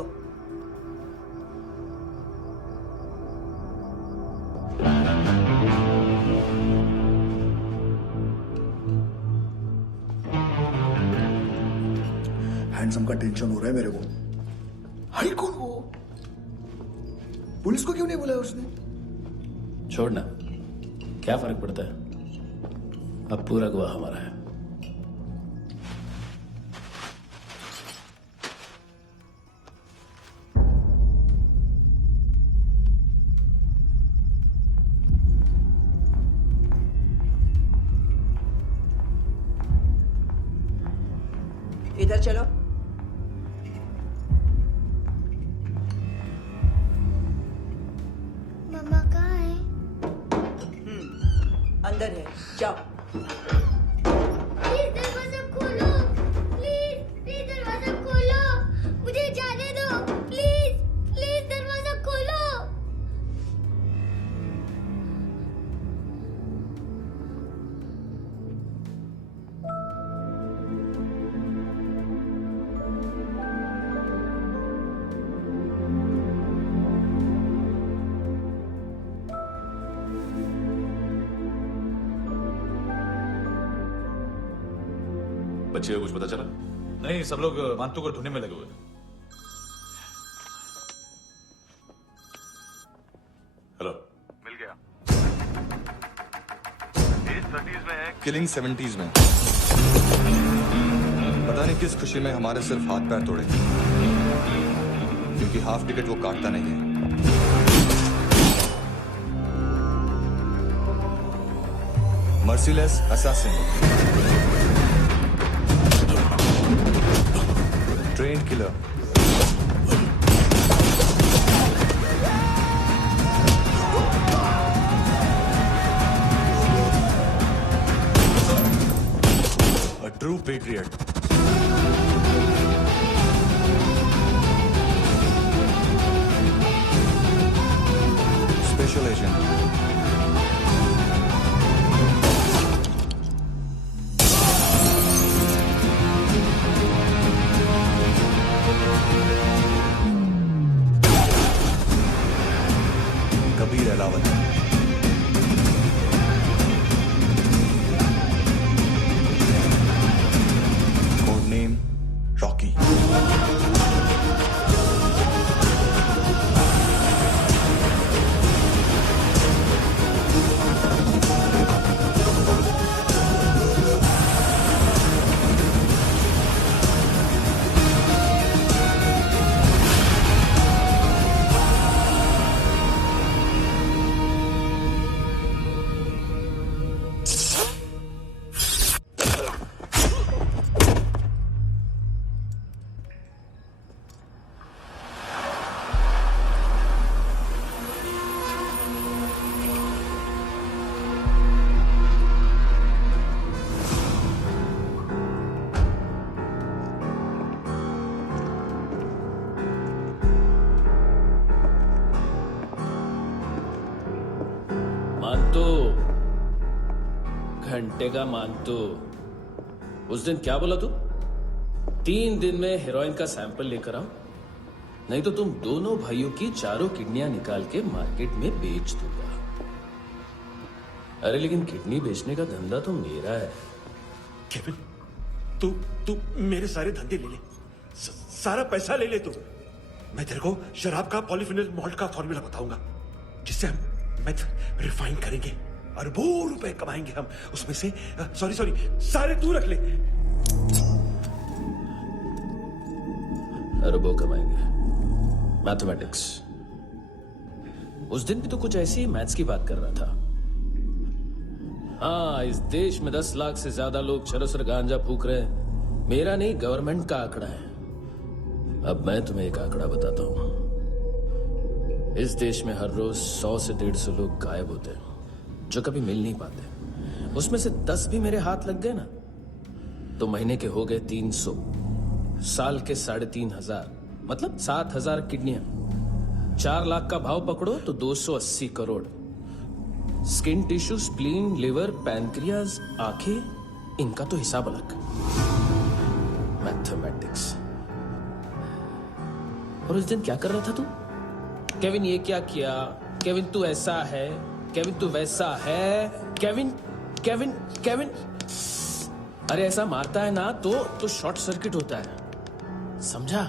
हैंडसम का टेंशन हो रहा है मेरे को। हाई कौन वो? पुलिस को क्यों नहीं बुलाया उसने? छोड़ना, क्या फर्क पड़ता है? अब पूरा गवाह हमारा है। इधर चलो। मम्मा कहाँ है? अंदर है, जाओ। प्लीज दरवाजा खोलो, प्लीज दरवाजा खोलो, मुझे जाने दो। प्लीज दरवाजा खोलो। बच्चे को कुछ पता चला? नहीं, सब लोग मानतू को ढूंढने में लगे हुए हैं। हेलो, मिल गया। एज 30s में है, किलिंग 70s में। पता नहीं किस खुशी में हमारे सिर्फ हाथ पैर तोड़े, क्योंकि हाफ टिकट वो काटता नहीं है। Merciless assassin, train killer, a true patriot. Special agent. Kabir Ahlawat. Code name Rocky. मानतो, घंटे का मानतो। उस दिन क्या बोला तू? 3 दिन में हेरोइन का सैंपल लेकर आओ, नहीं तो तुम दोनों भाइयों की चारों किडनियां निकाल के मार्केट में बेच दूंगा। अरे लेकिन किडनी बेचने का धंधा तो मेरा है। केविन, तू मेरे सारे धंधे ले ले, सारा पैसा ले ले तू। मैं तेरे को शराब का पॉलीफिनल मॉल्ट का फॉर्मूला बताऊंगा, जिससे हम मेथ रिफाइन करेंगे, अरबों रुपए कमाएंगे हम उसमें से। सॉरी सारे तू रख ले। अरबों कमाएंगे, मैथमेटिक्स। उस दिन भी तो कुछ ऐसी मैथ्स की बात कर रहा था। हाँ, इस देश में 10 लाख से ज्यादा लोग चरस और गांजा फूक रहे हैं। मेरा नहीं, गवर्नमेंट का आंकड़ा है। अब मैं तुम्हें एक आंकड़ा बताता हूं। इस देश में हर रोज 100 से 150 लोग गायब होते हैं, जो कभी मिल नहीं पाते। उसमें से 10 भी मेरे हाथ लग गए ना, तो महीने के हो गए 300, साल के 3500, मतलब 7000 किडनियां। 4 लाख का भाव पकड़ो तो 280 crore. Skin tissue, spleen, liver, pancreas, आंखें, इनका तो हिसाब अलग। मैथमेटिक्स। और उस दिन क्या कर रहा था तू? केविन ये क्या किया, केविन तू ऐसा है, केविन तू वैसा है, केविन केविन केविन। अरे ऐसा मारता है ना तो शॉर्ट सर्किट होता है, समझा?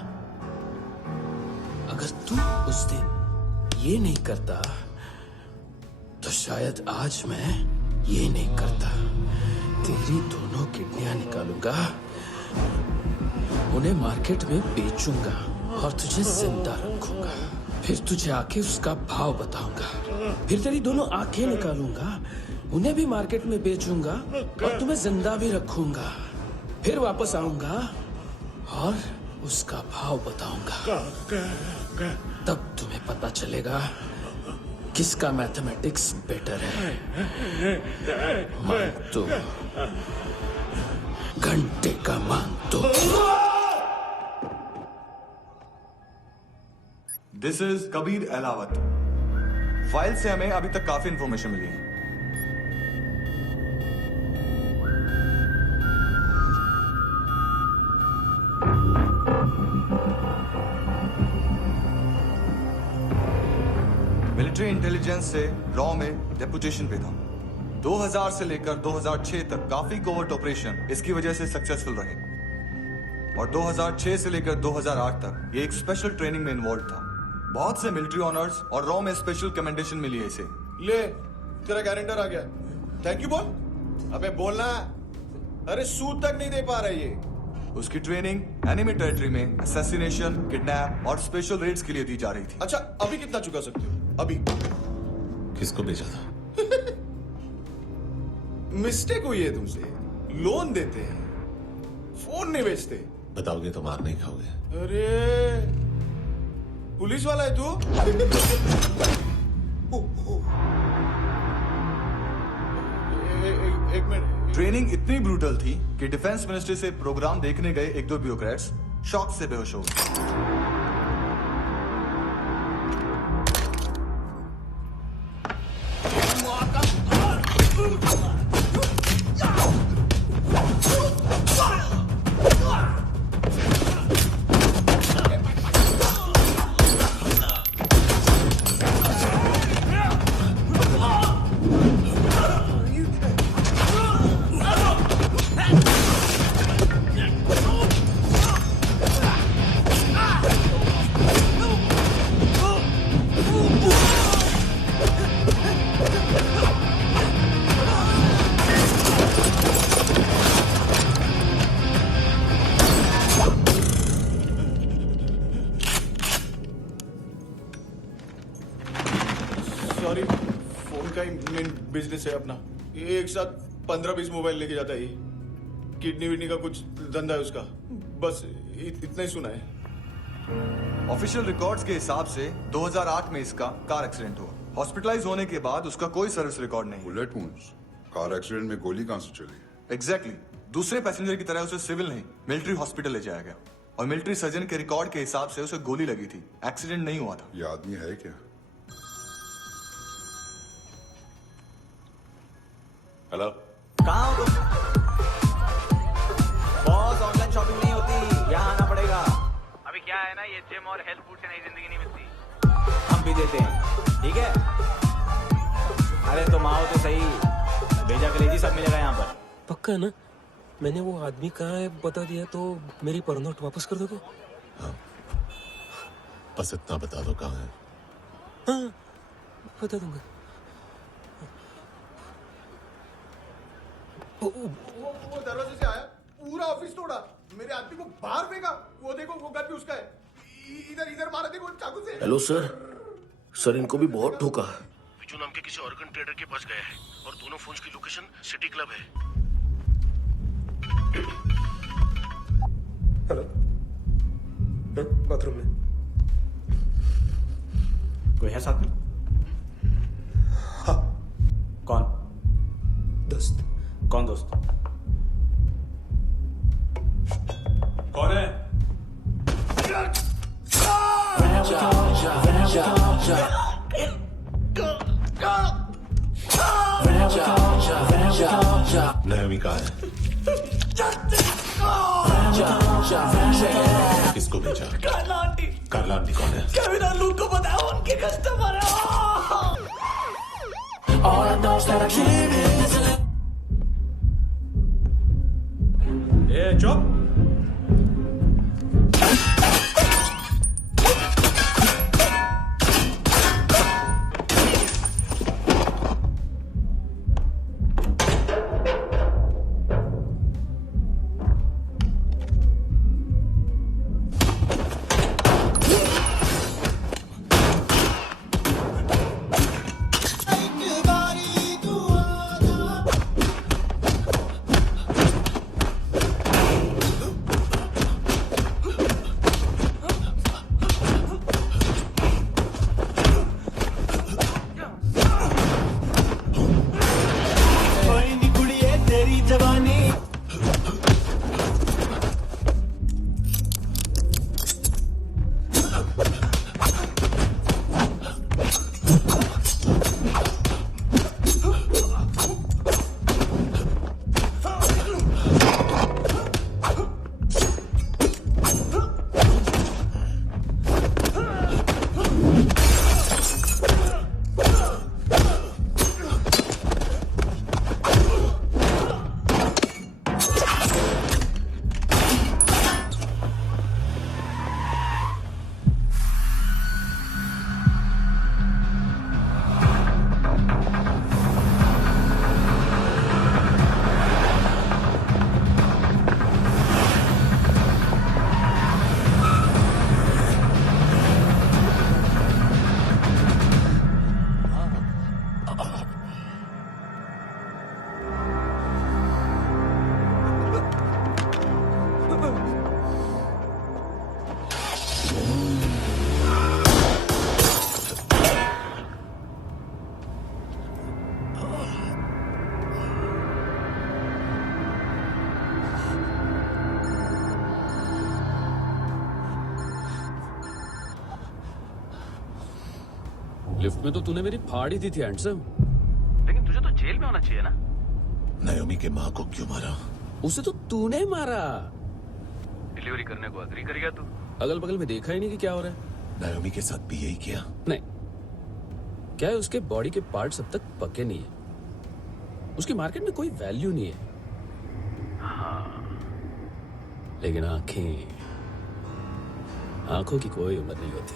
अगर तू उस दिन ये नहीं करता तो शायद आज मैं ये नहीं करता। तेरी दोनों किडनियां निकालूंगा, उन्हें मार्केट में बेचूंगा और तुझे जिंदा रखूंगा। फिर तुझे आके उसका भाव बताऊंगा। फिर तेरी दोनों आंखें निकालूंगा, उन्हें भी मार्केट में बेचूंगा और तुम्हें जिंदा भी रखूंगा। फिर वापस आऊंगा और उसका भाव बताऊंगा। तब तुम्हें पता चलेगा किसका मैथमेटिक्स बेटर है। मानतो, घंटे का मानतो। This is Kabir Ahlawat. File से हमें अभी तक काफी इंफॉर्मेशन मिली है। मिलिट्री इंटेलिजेंस से रॉ में डेपुटेशन पे था। 2000 से लेकर 2006 तक काफी कोवर्ट ऑपरेशन इसकी वजह से सक्सेसफुल रहे, और 2006 से लेकर 2008 तक ये एक स्पेशल ट्रेनिंग में इन्वॉल्व था। बहुत से मिलिट्री ऑनर्स और रॉ में स्पेशल कमेंडेशन मिली है इसे। ले, तेरा गारंटर आ गया। थैंक यू बोल। अबे बोलना। अरे सूद तक नहीं दे पा रहा ये। उसकी ट्रेनिंग एनिमी टेरिटरी में असैसिनेशन, किडनैप और स्पेशल रेड्स के लिए दी जा रही थी। अच्छा अभी कितना चुका सकते हो? अभी किसको भेजा था? मिस्टेक हुई है तुमसे। लोन देते हैं, फोन नहीं बेचते। बताओगे तो मार नहीं खाओगे। अरे पुलिस वाला है तू? एक मिनट। ट्रेनिंग इतनी ब्रूटल थी कि डिफेंस मिनिस्ट्री से प्रोग्राम देखने गए एक दो ब्यूरोक्रेट्स शॉक से बेहोश हो गए। सॉरी, फोन का ही मेन बिजनेस है अपना। ये एक साथ 15-20 मोबाइल लेके जाता है। किडनी विडनी का कुछ धंधा है उसका। बस इतना ही सुना है। ऑफिशियल रिकॉर्ड्स के हिसाब से 2008 में इसका कार एक्सीडेंट हुआ। हॉस्पिटलाइज होने के बाद उसका कोई सर्विस रिकॉर्ड नहीं। बुलेट वुंड्स, कार एक्सीडेंट में गोली कहां से चली? एग्जैक्टली। दूसरे पैसेंजर की तरह उसे सिविल नहीं, मिलिट्री हॉस्पिटल ले जाया गया और मिलिट्री सर्जन के रिकॉर्ड के हिसाब से उसे गोली लगी थी। एक्सीडेंट नहीं हुआ था। ये आदमी है क्या? हेलो, कहाँ हो तुम? बॉस, ऑनलाइन शॉपिंग नहीं होती, यहाँ आना पड़ेगा। अभी क्या है ना, ये जिम और हेल्थ फूड से नई जिंदगी नहीं मिलती। हम भी देते हैं, ठीक है? अरे तुम आओ तो सही, भेजा कलेजी सब मिलेगा यहाँ पर। पक्का ना? मैंने वो आदमी कहाँ है बता दिया तो मेरी पर नोट वापस कर दोगे? हाँ, बस इतना बता दो कहाँ है। हाँ, बता दूंगा। वो दरवाजे से आया, पूरा ऑफिस तोड़ा, मेरे आदमी को बाहर फेंका। वो देखो, वो घर भी उसका है। इधर इधर मारा, देखो चाकू से। हेलो सर, सर इनको भी बहुत ठोका। बिजू नाम के किसी ऑर्गन ट्रेडर के पास गया है और दोनों फोन्स की लोकेशन सिटी क्लब है। हेलो, बाथरूम में कोई है साथ में? हाँ। कौन? दोस्त। कौन दोस्त? कौन है? नयोमी कहाँ है? किसको भेजा? कार्ला आंटी कौन है? केविन और लूक को बताया, उनके कस्टमर है। ए चुप। लिफ्ट में तो तूने मेरी फाड़ ही दी थी हैंडसम। लेकिन तुझे तो जेल में होना चाहिए ना। नायोमी के माँ को क्यों मारा? उसे तो तूने मारा। डिलीवरी करने को अग्री कर गया तू। अगल बगल में देखा ही नहीं कि क्या हो रहा है। नायोमी के साथ भी यही किया? नहीं, क्या है उसके बॉडी के पार्ट्स अब तक पक्के नहीं है। उसकी मार्केट में कोई वैल्यू नहीं है। हाँ। लेकिन आंखों की कोई उम्र नहीं होती।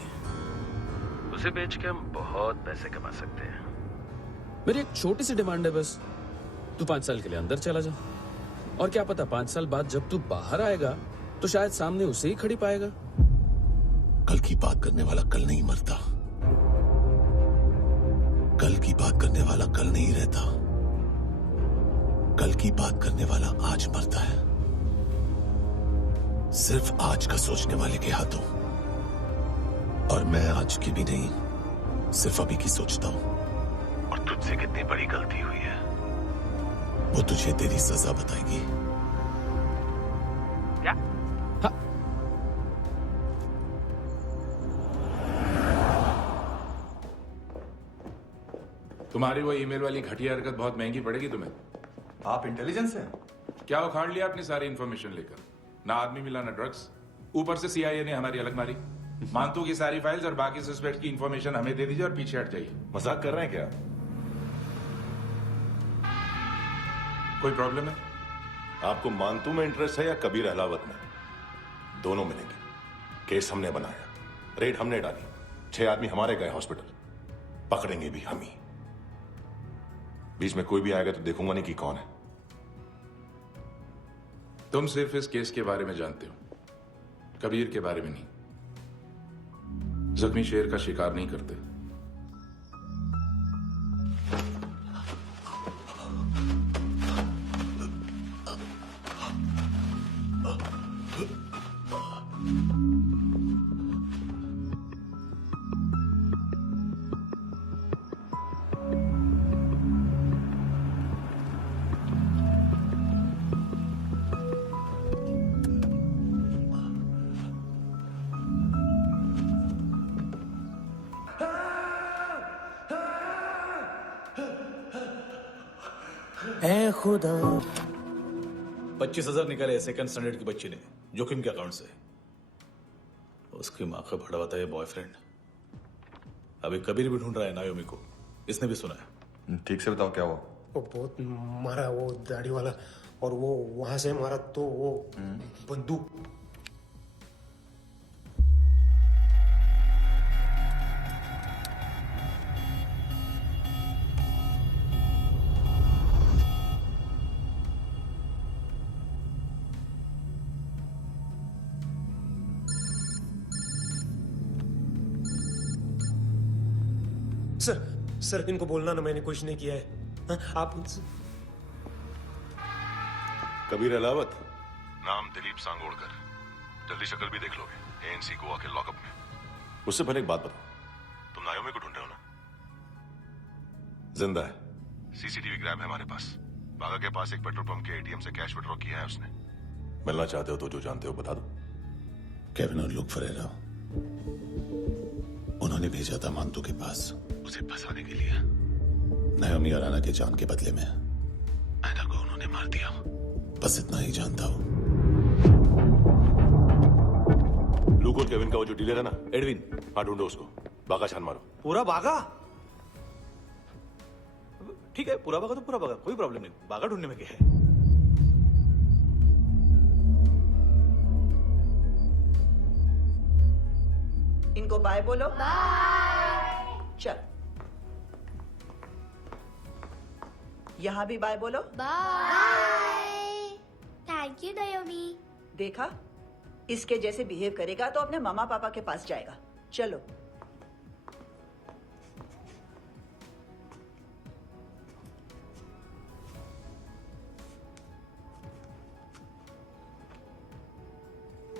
उसे बेच के हम बहुत पैसे कमा सकते हैं। मेरी एक छोटी सी डिमांड है बस, तू 5 साल के लिए अंदर चला जा, और क्या पता 5 साल बाद जब तू बाहर आएगा तो शायद सामने उसे ही खड़ी पाएगा। कल की बात करने वाला कल नहीं मरता, कल की बात करने वाला कल नहीं रहता, कल की बात करने वाला आज मरता है। सिर्फ आज का सोचने वाले के हाथों। और मैं आज की भी नहीं, सिर्फ अभी की सोचता हूं। और तुझसे कितनी बड़ी गलती हुई है वो तुझे तेरी सजा बताएगी। क्या? हाँ। तुम्हारी वो ईमेल वाली घटिया हरकत बहुत महंगी पड़ेगी तुम्हें। आप इंटेलिजेंस हैं? क्या उखाड़ लिया अपनी सारी इन्फॉर्मेशन लेकर? ना आदमी मिला ना ड्रग्स, ऊपर से सीआईए ने हमारी अलग मारी। मानतू की सारी फाइल्स और बाकी सस्पेक्ट की इन्फॉर्मेशन हमें दे दीजिए और पीछे हट जाइए। मजाक कर रहे हैं क्या? कोई प्रॉब्लम है? आपको मानतू में इंटरेस्ट है या कबीर अहलावत में? दोनों मिलेंगे। केस हमने बनाया, रेड हमने डाली, 6 आदमी हमारे गए हॉस्पिटल, पकड़ेंगे भी हम ही। बीच में कोई भी आएगा तो देखूंगा नहीं कि कौन है। तुम सिर्फ इस केस के बारे में जानते हो, कबीर के बारे में नहीं। जख्मी शेर का शिकार नहीं करते। ऐ खुदा 25,000 निकाले सेकंड स्टैंडर्ड की बच्ची ने जोखिम के अकाउंट से। उसकी माँ का भड़वा था ये बॉयफ्रेंड। अभी कबीर भी ढूंढ रहा है नायोमी को, इसने भी सुना है। ठीक से बताओ क्या हुआ? वो बहुत मारा, वो दाढ़ी वाला, और वो वहां से मारा तो वो बंदूक। सर इनको बोलना ना मैंने कुछ नहीं किया है। हाँ, आप कबीर अहलावत, नाम दिलीप सांगोड़कर। जल्दी शक्ल भी देख लोगे, एएनसी गोवा के लॉकअप में। उससे पहले एक बात बताओ, तुम नायोमी को ढूंढ रहे हो ना? जिंदा है, सीसीटीवी ग्रैब है हमारे पास। बागा के पास एक पेट्रोल पंप के एटीएम से कैश विड्रॉ किया है उसने। मिलना चाहते हो तो जो जानते हो बता दो। केविन और लुक फरेरा, उन्होंने भेजा था मानतू के पास उसे फंसाने के लिए। नायोमी और आना के जान के बदले में आना को उन्होंने मार दिया। बस इतना ही जानता हूं। लूक और केविन का वो जो डीलर है ना, एडविन, हाँ ढूंढो उसको। बागा छान मारो। पूरा बागा? ठीक है, पूरा बागा तो पूरा बागा, कोई प्रॉब्लम नहीं। बागा ढूंढने में क्या है? इनको बाय बोलो। बाय। चल, यहाँ भी बाय बोलो। बाय। Thank you नायोमी। देखा, इसके जैसे बिहेव करेगा तो अपने मामा पापा के पास जाएगा। चलो।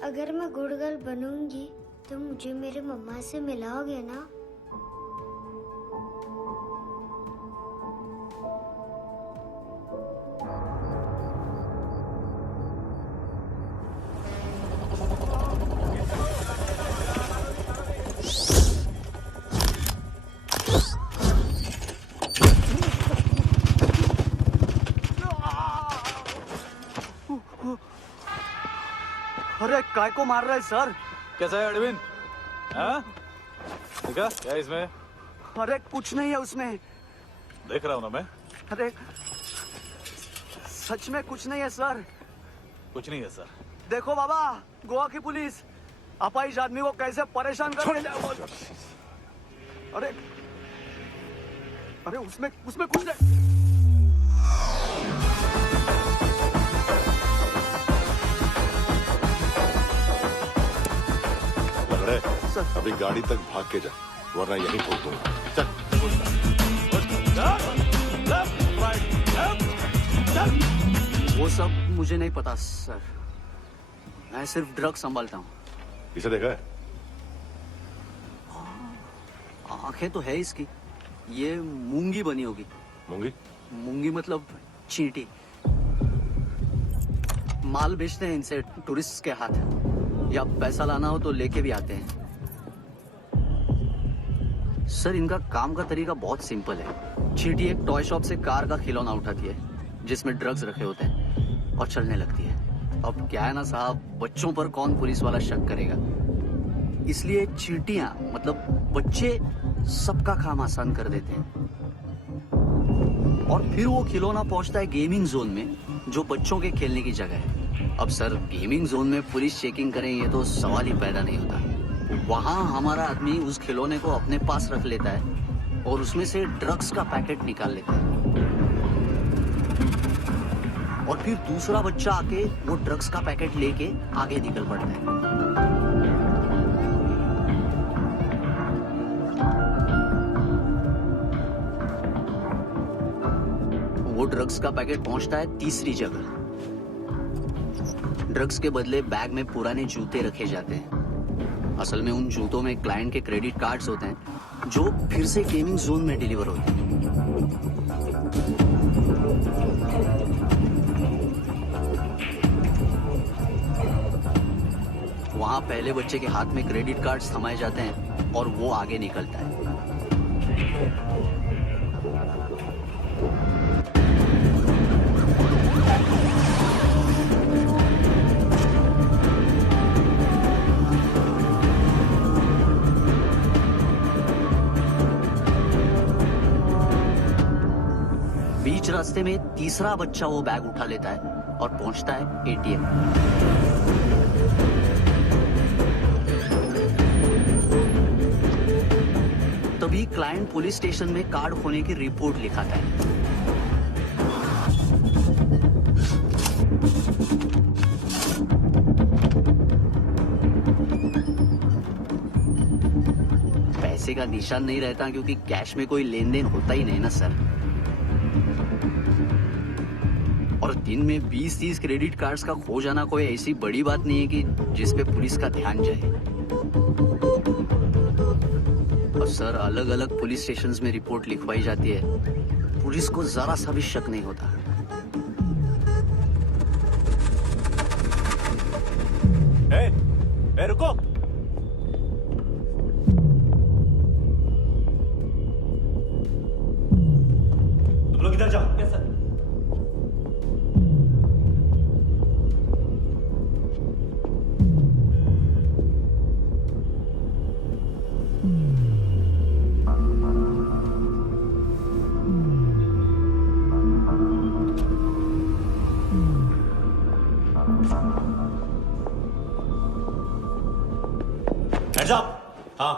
अगर मैं गुड गर्ल बनूंगी तो मुझे मेरे मम्मा से मिलाओगे ना? को मार रहा है सर। कैसा है अरविंद? हाँ? देखा क्या है इसमें? अरे कुछ नहीं है उसमें। देख रहा हूँ ना मैं। अरे सच में कुछ नहीं है सर। कुछ नहीं है सर। देखो बाबा, गोवा की पुलिस अपाहिज आदमी को कैसे परेशान कर रही है। अरे अरे उसमें कुछ नहीं। लग सर अभी गाड़ी तक भाग के जा, वरना यहीं ठोक दूंगा। चल। वो सब मुझे नहीं पता सर, मैं सिर्फ ड्रग संभालता हूँ। इसे देखा है? आंखें तो है इसकी, ये मूंगी बनी होगी। मूंगी? मूंगी मतलब चींटी। माल बेचते हैं इनसे टूरिस्ट के हाथ, या पैसा लाना हो तो लेके भी आते हैं। सर इनका काम का तरीका बहुत सिंपल है। चींटी एक टॉय शॉप से कार का खिलौना उठाती है जिसमें ड्रग्स रखे होते हैं और चलने लगती है। अब क्या है ना साहब, बच्चों पर कौन पुलिस वाला शक करेगा, इसलिए चींटियां मतलब बच्चे सबका काम आसान कर देते हैं। और फिर वो खिलौना पहुंचता है गेमिंग जोन में, जो बच्चों के खेलने की जगह है। अब सर गेमिंग जोन में पुलिस चेकिंग करें ये तो सवाल ही पैदा नहीं होता। वहां हमारा आदमी उस खिलौने को अपने पास रख लेता है और उसमें से ड्रग्स का पैकेट निकाल लेता है, और फिर दूसरा बच्चा आके वो ड्रग्स का पैकेट लेके आगे निकल पड़ता है। वो ड्रग्स का पैकेट पहुंचता है तीसरी जगह। ड्रग्स के बदले बैग में पुराने जूते रखे जाते हैं। असल में उन जूतों में क्लाइंट के क्रेडिट कार्ड्स होते हैं जो फिर से गेमिंग जोन में डिलीवर होते हैं। वहां पहले बच्चे के हाथ में क्रेडिट कार्ड्स थमाए जाते हैं और वो आगे निकलता है। बीच रास्ते में तीसरा बच्चा वो बैग उठा लेता है और पहुंचता है एटीएम। तभी क्लाइंट पुलिस स्टेशन में कार्ड खोने की रिपोर्ट लिखाता है। पैसे का निशान नहीं रहता क्योंकि कैश में कोई लेन देन होता ही नहीं ना सर। और दिन में 20-30 क्रेडिट कार्ड्स का खो जाना कोई ऐसी बड़ी बात नहीं है कि जिस पे पुलिस का ध्यान जाए। और सर अलग अलग पुलिस स्टेशंस में रिपोर्ट लिखवाई जाती है, पुलिस को जरा सा भी शक नहीं होता। ए, रुको। तुम लोग इधर जाओ। Yes sir. Hands up! हाँ।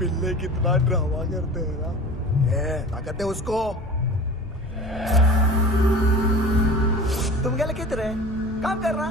पिल्ले कितना ड्रामा करते हैं ना। ताकत है उसको। तुम क्या लिखित रहे काम कर रहा।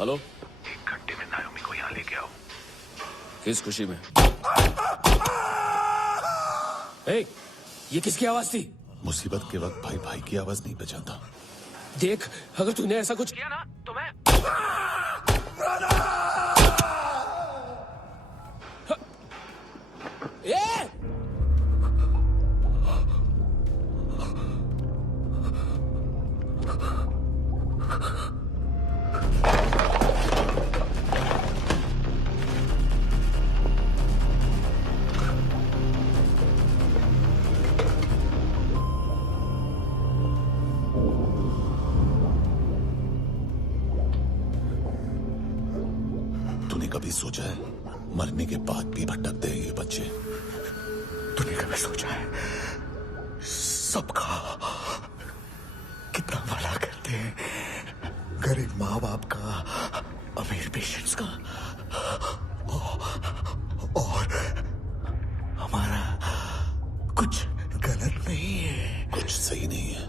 हेलो, 1 घंटे में नायोमी को यहाँ लेके आओ। किस खुशी में? ये किसकी आवाज थी? मुसीबत के वक्त भाई भाई की आवाज नहीं बचाता। देख, अगर तूने ऐसा कुछ किया ना तो मैं तूने कभी सोचा है मरने के बाद भी भटकते हैं ये बच्चे? तूने कभी सोचा है सबका कितना भला करते हैं? गरीब माँ बाप का, अमीर पेशेंट्स का, और हमारा कुछ गलत नहीं है, कुछ सही नहीं है।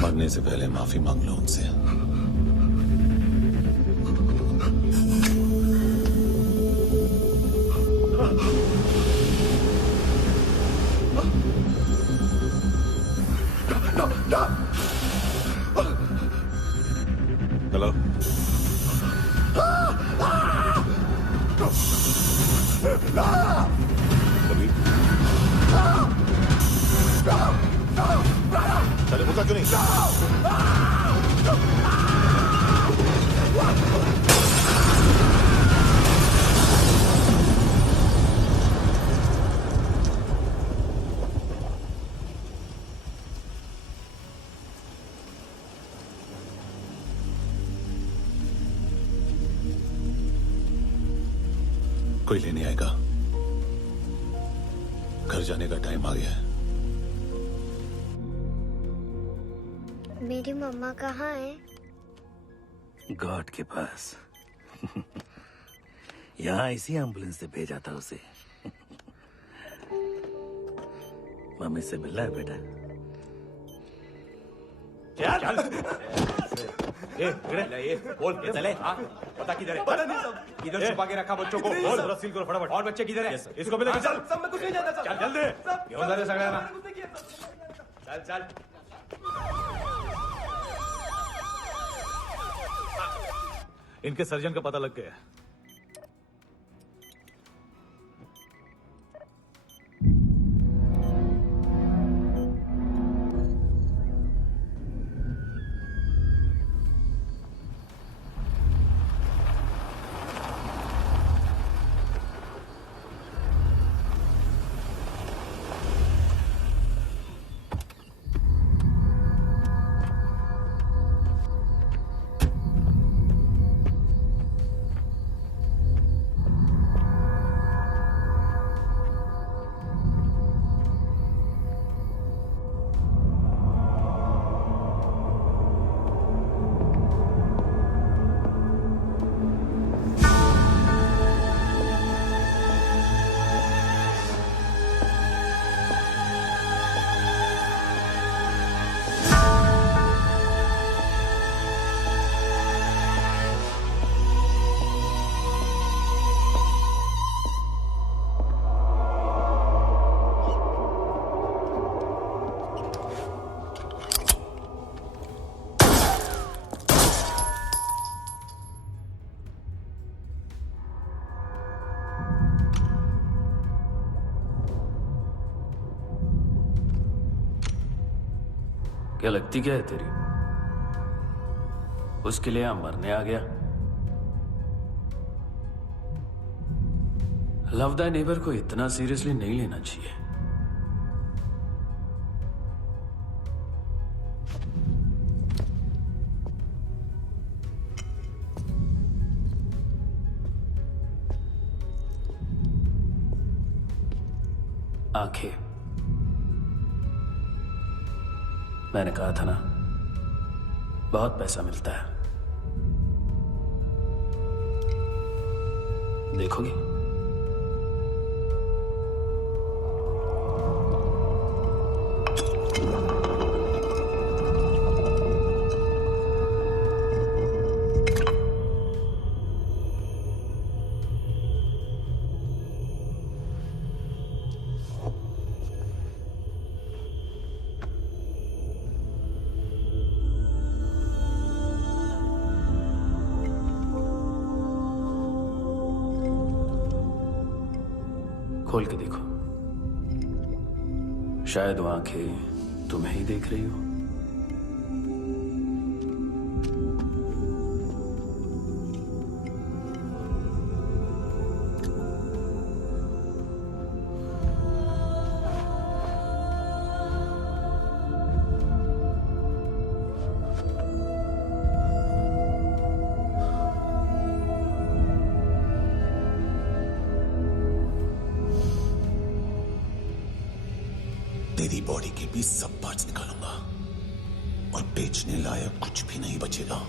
मरने से पहले माफी मांग लो उनसे। हेलो, कभी चले मुझा क्यों नहीं? कोई लेने आएगा? घर जाने का टाइम आ गया है। मेरी मम्मा कहाँ है? गॉड के पास। यहाँ इसी एम्बुलेंस से भेजा था उसे। मम्मी से मिलना है बेटा। चल ये बोल के चले। पता किधर है? पता नहीं सब। इधर छुपा के रखा बच्चों को। बोल जरा सील करो फटाफट। और बच्चे किधर है? इसको भी लेके चल। सब में कुछ नहीं जानता। चल जल्दी। घेऊन जा रे सगळ्यांना। चल चल। इनके सर्जन का पता लग गया। क्या लगती क्या है तेरी? उसके लिए यहां मरने आ गया? लव द नेबर को इतना सीरियसली नहीं लेना चाहिए। आंखें, मैंने कहा था ना, बहुत पैसा मिलता है। देखोगी? खोल के देखो, शायद वो आंखें तुम्हें ही देख रही हो। तेरी बॉडी के भी सब पार्ट्स निकालूंगा और बेचने लायक कुछ भी नहीं बचेगा।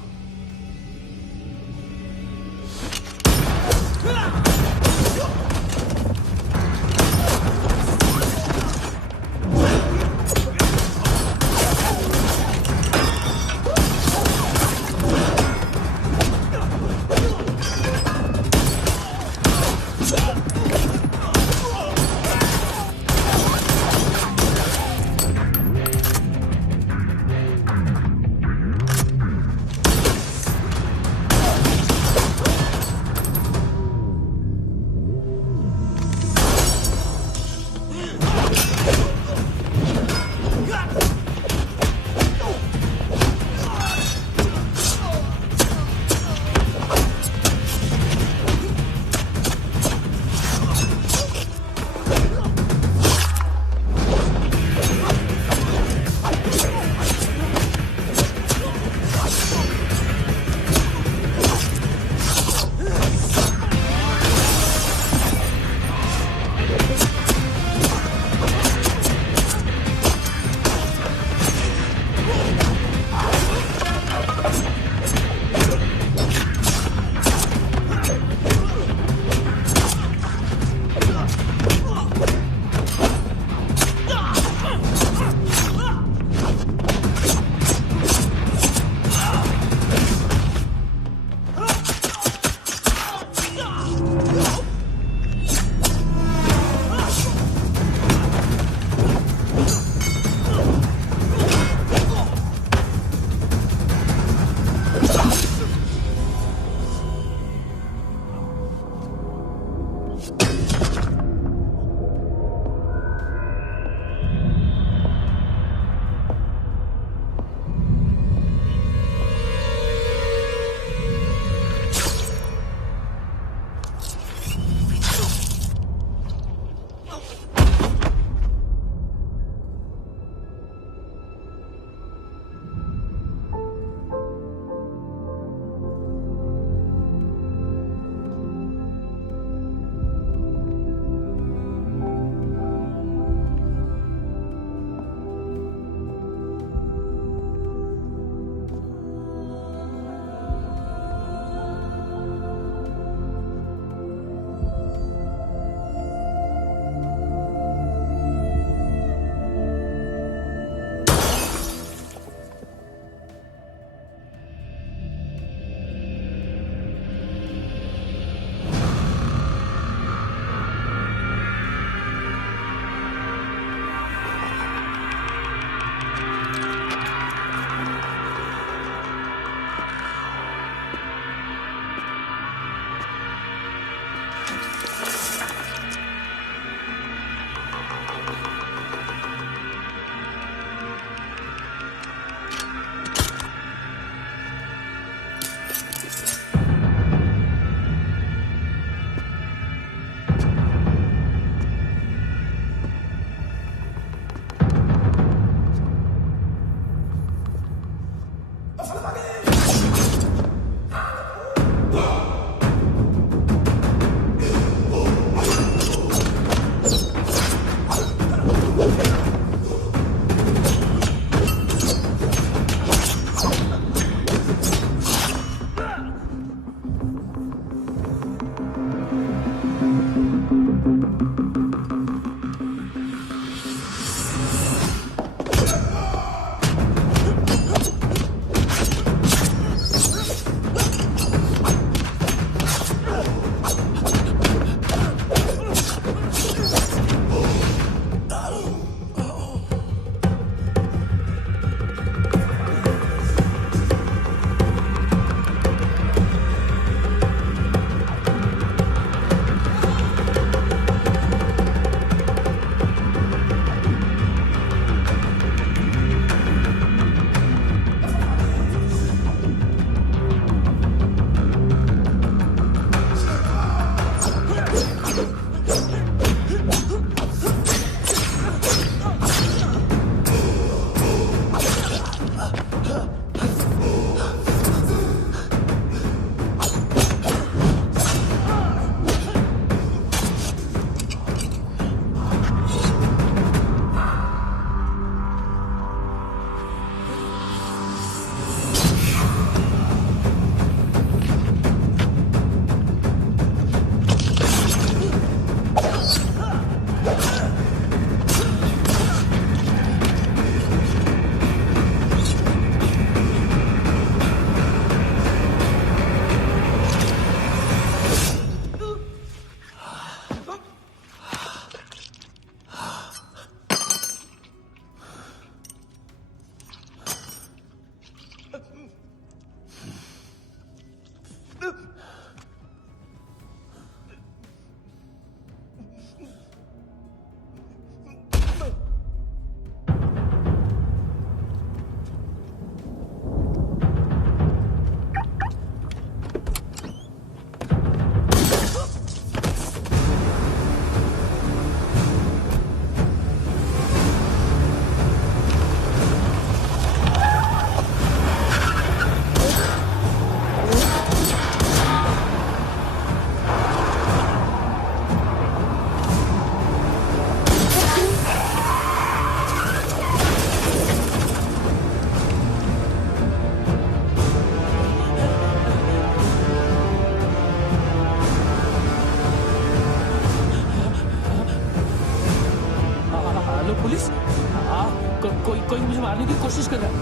कोई मुझे मारने की कोशिश कर रहा है।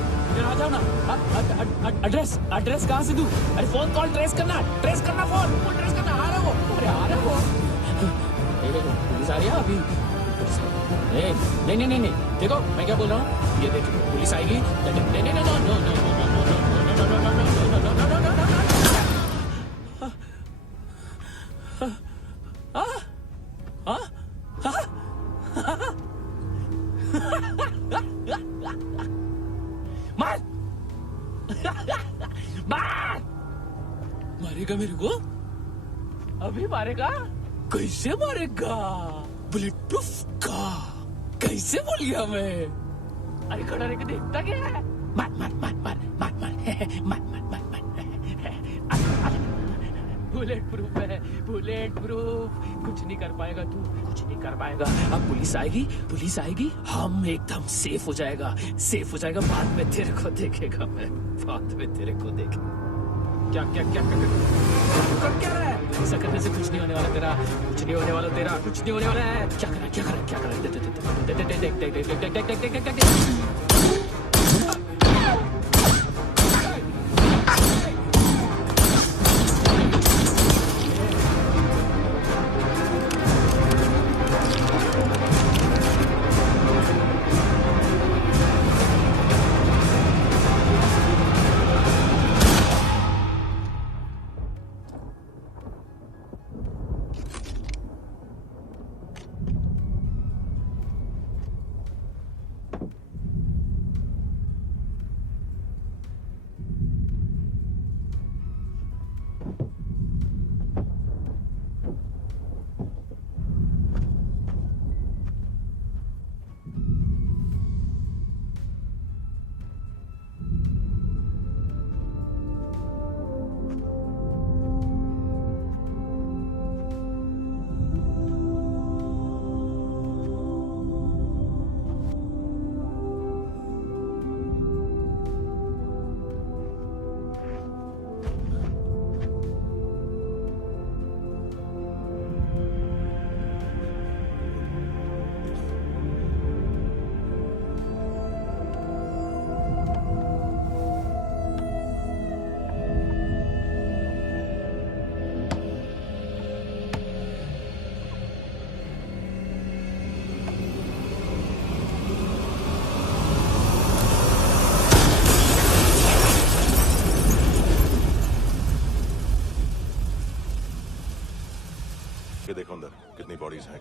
आ जाओ ना। एड्रेस कहाँ से दूं? अरे फोन कॉल ट्रेस करना फोन ट्रेस करना। आ रहा वो, अरे आ रहा वो। पुलिस आ रही है अभी। नहीं देखो मैं क्या बोल रहा हूँ, ये देखो पुलिस आएगी। मारेगा मेरे को? अभी मारेगा? कैसे मारेगा? बुलेट प्रूफ का कैसे बोल गया मैं? अरे खड़ा रह के देखता क्या है? मार बुलेट प्रूफ है, बुलेट प्रूफ। कुछ नहीं कर पाएगा तू, कुछ नहीं कर पाएगा। अब पुलिस आएगी, हम एकदम सेफ हो जाएगा। बाद में तेरे को देखेगा मैं, बाद में तेरे को देखेगा। क्या कर रहा है? ऐसा करने से कुछ नहीं होने वाला तेरा, कुछ नहीं होने वाला है। क्या कर रहा है?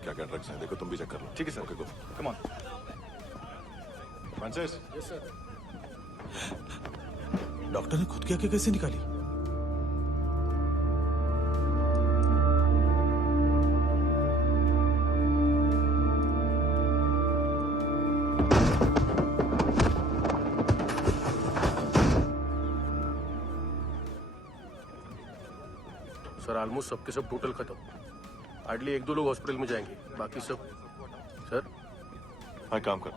क्या क्या ड्रग्स हैं देखो, तुम भी चेक कर लो। ठीक है sir. Okay go. Come on. Francis. Yes sir. Doctor ने खुद की आंखें कैसे निकाली? सर ऑलमोस्ट सबके सब टोटल खत्म। हार्डली 1-2 लोग हॉस्पिटल में जाएंगे, बाकी सब। सर हाँ, काम कर,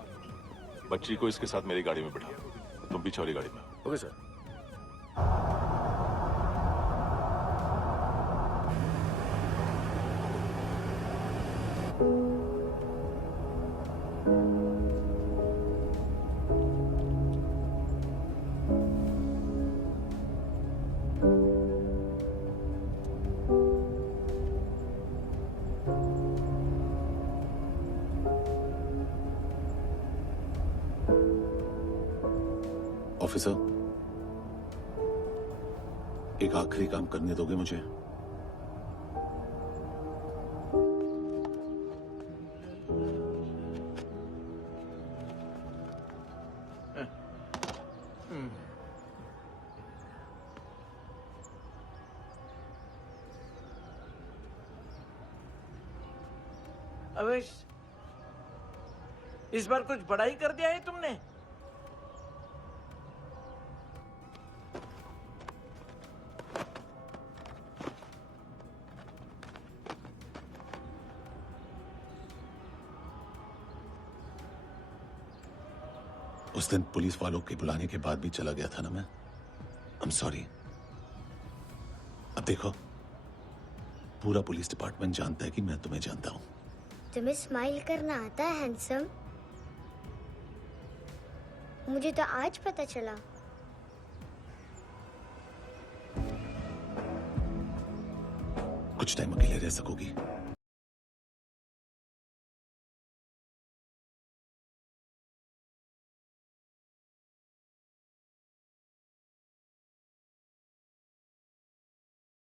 बच्ची को इसके साथ मेरी गाड़ी में बिठा, तुम पीछे वाली गाड़ी में। Okay sir. ऑफिसर, एक आखिरी काम करने दोगे मुझे? अवेश, इस बार कुछ बड़ा ही कर दिया है तुमने। उस दिन पुलिस वालों के बुलाने के बाद भी चला गया था ना मैं। I'm sorry। अब देखो, पूरा पुलिस डिपार्टमेंट जानता है कि मैं तुम्हें जानता हूं। तुम्हें स्माइल करना आता है हैंडसम? मुझे तो आज पता चला। कुछ टाइम अकेले रह सकोगी?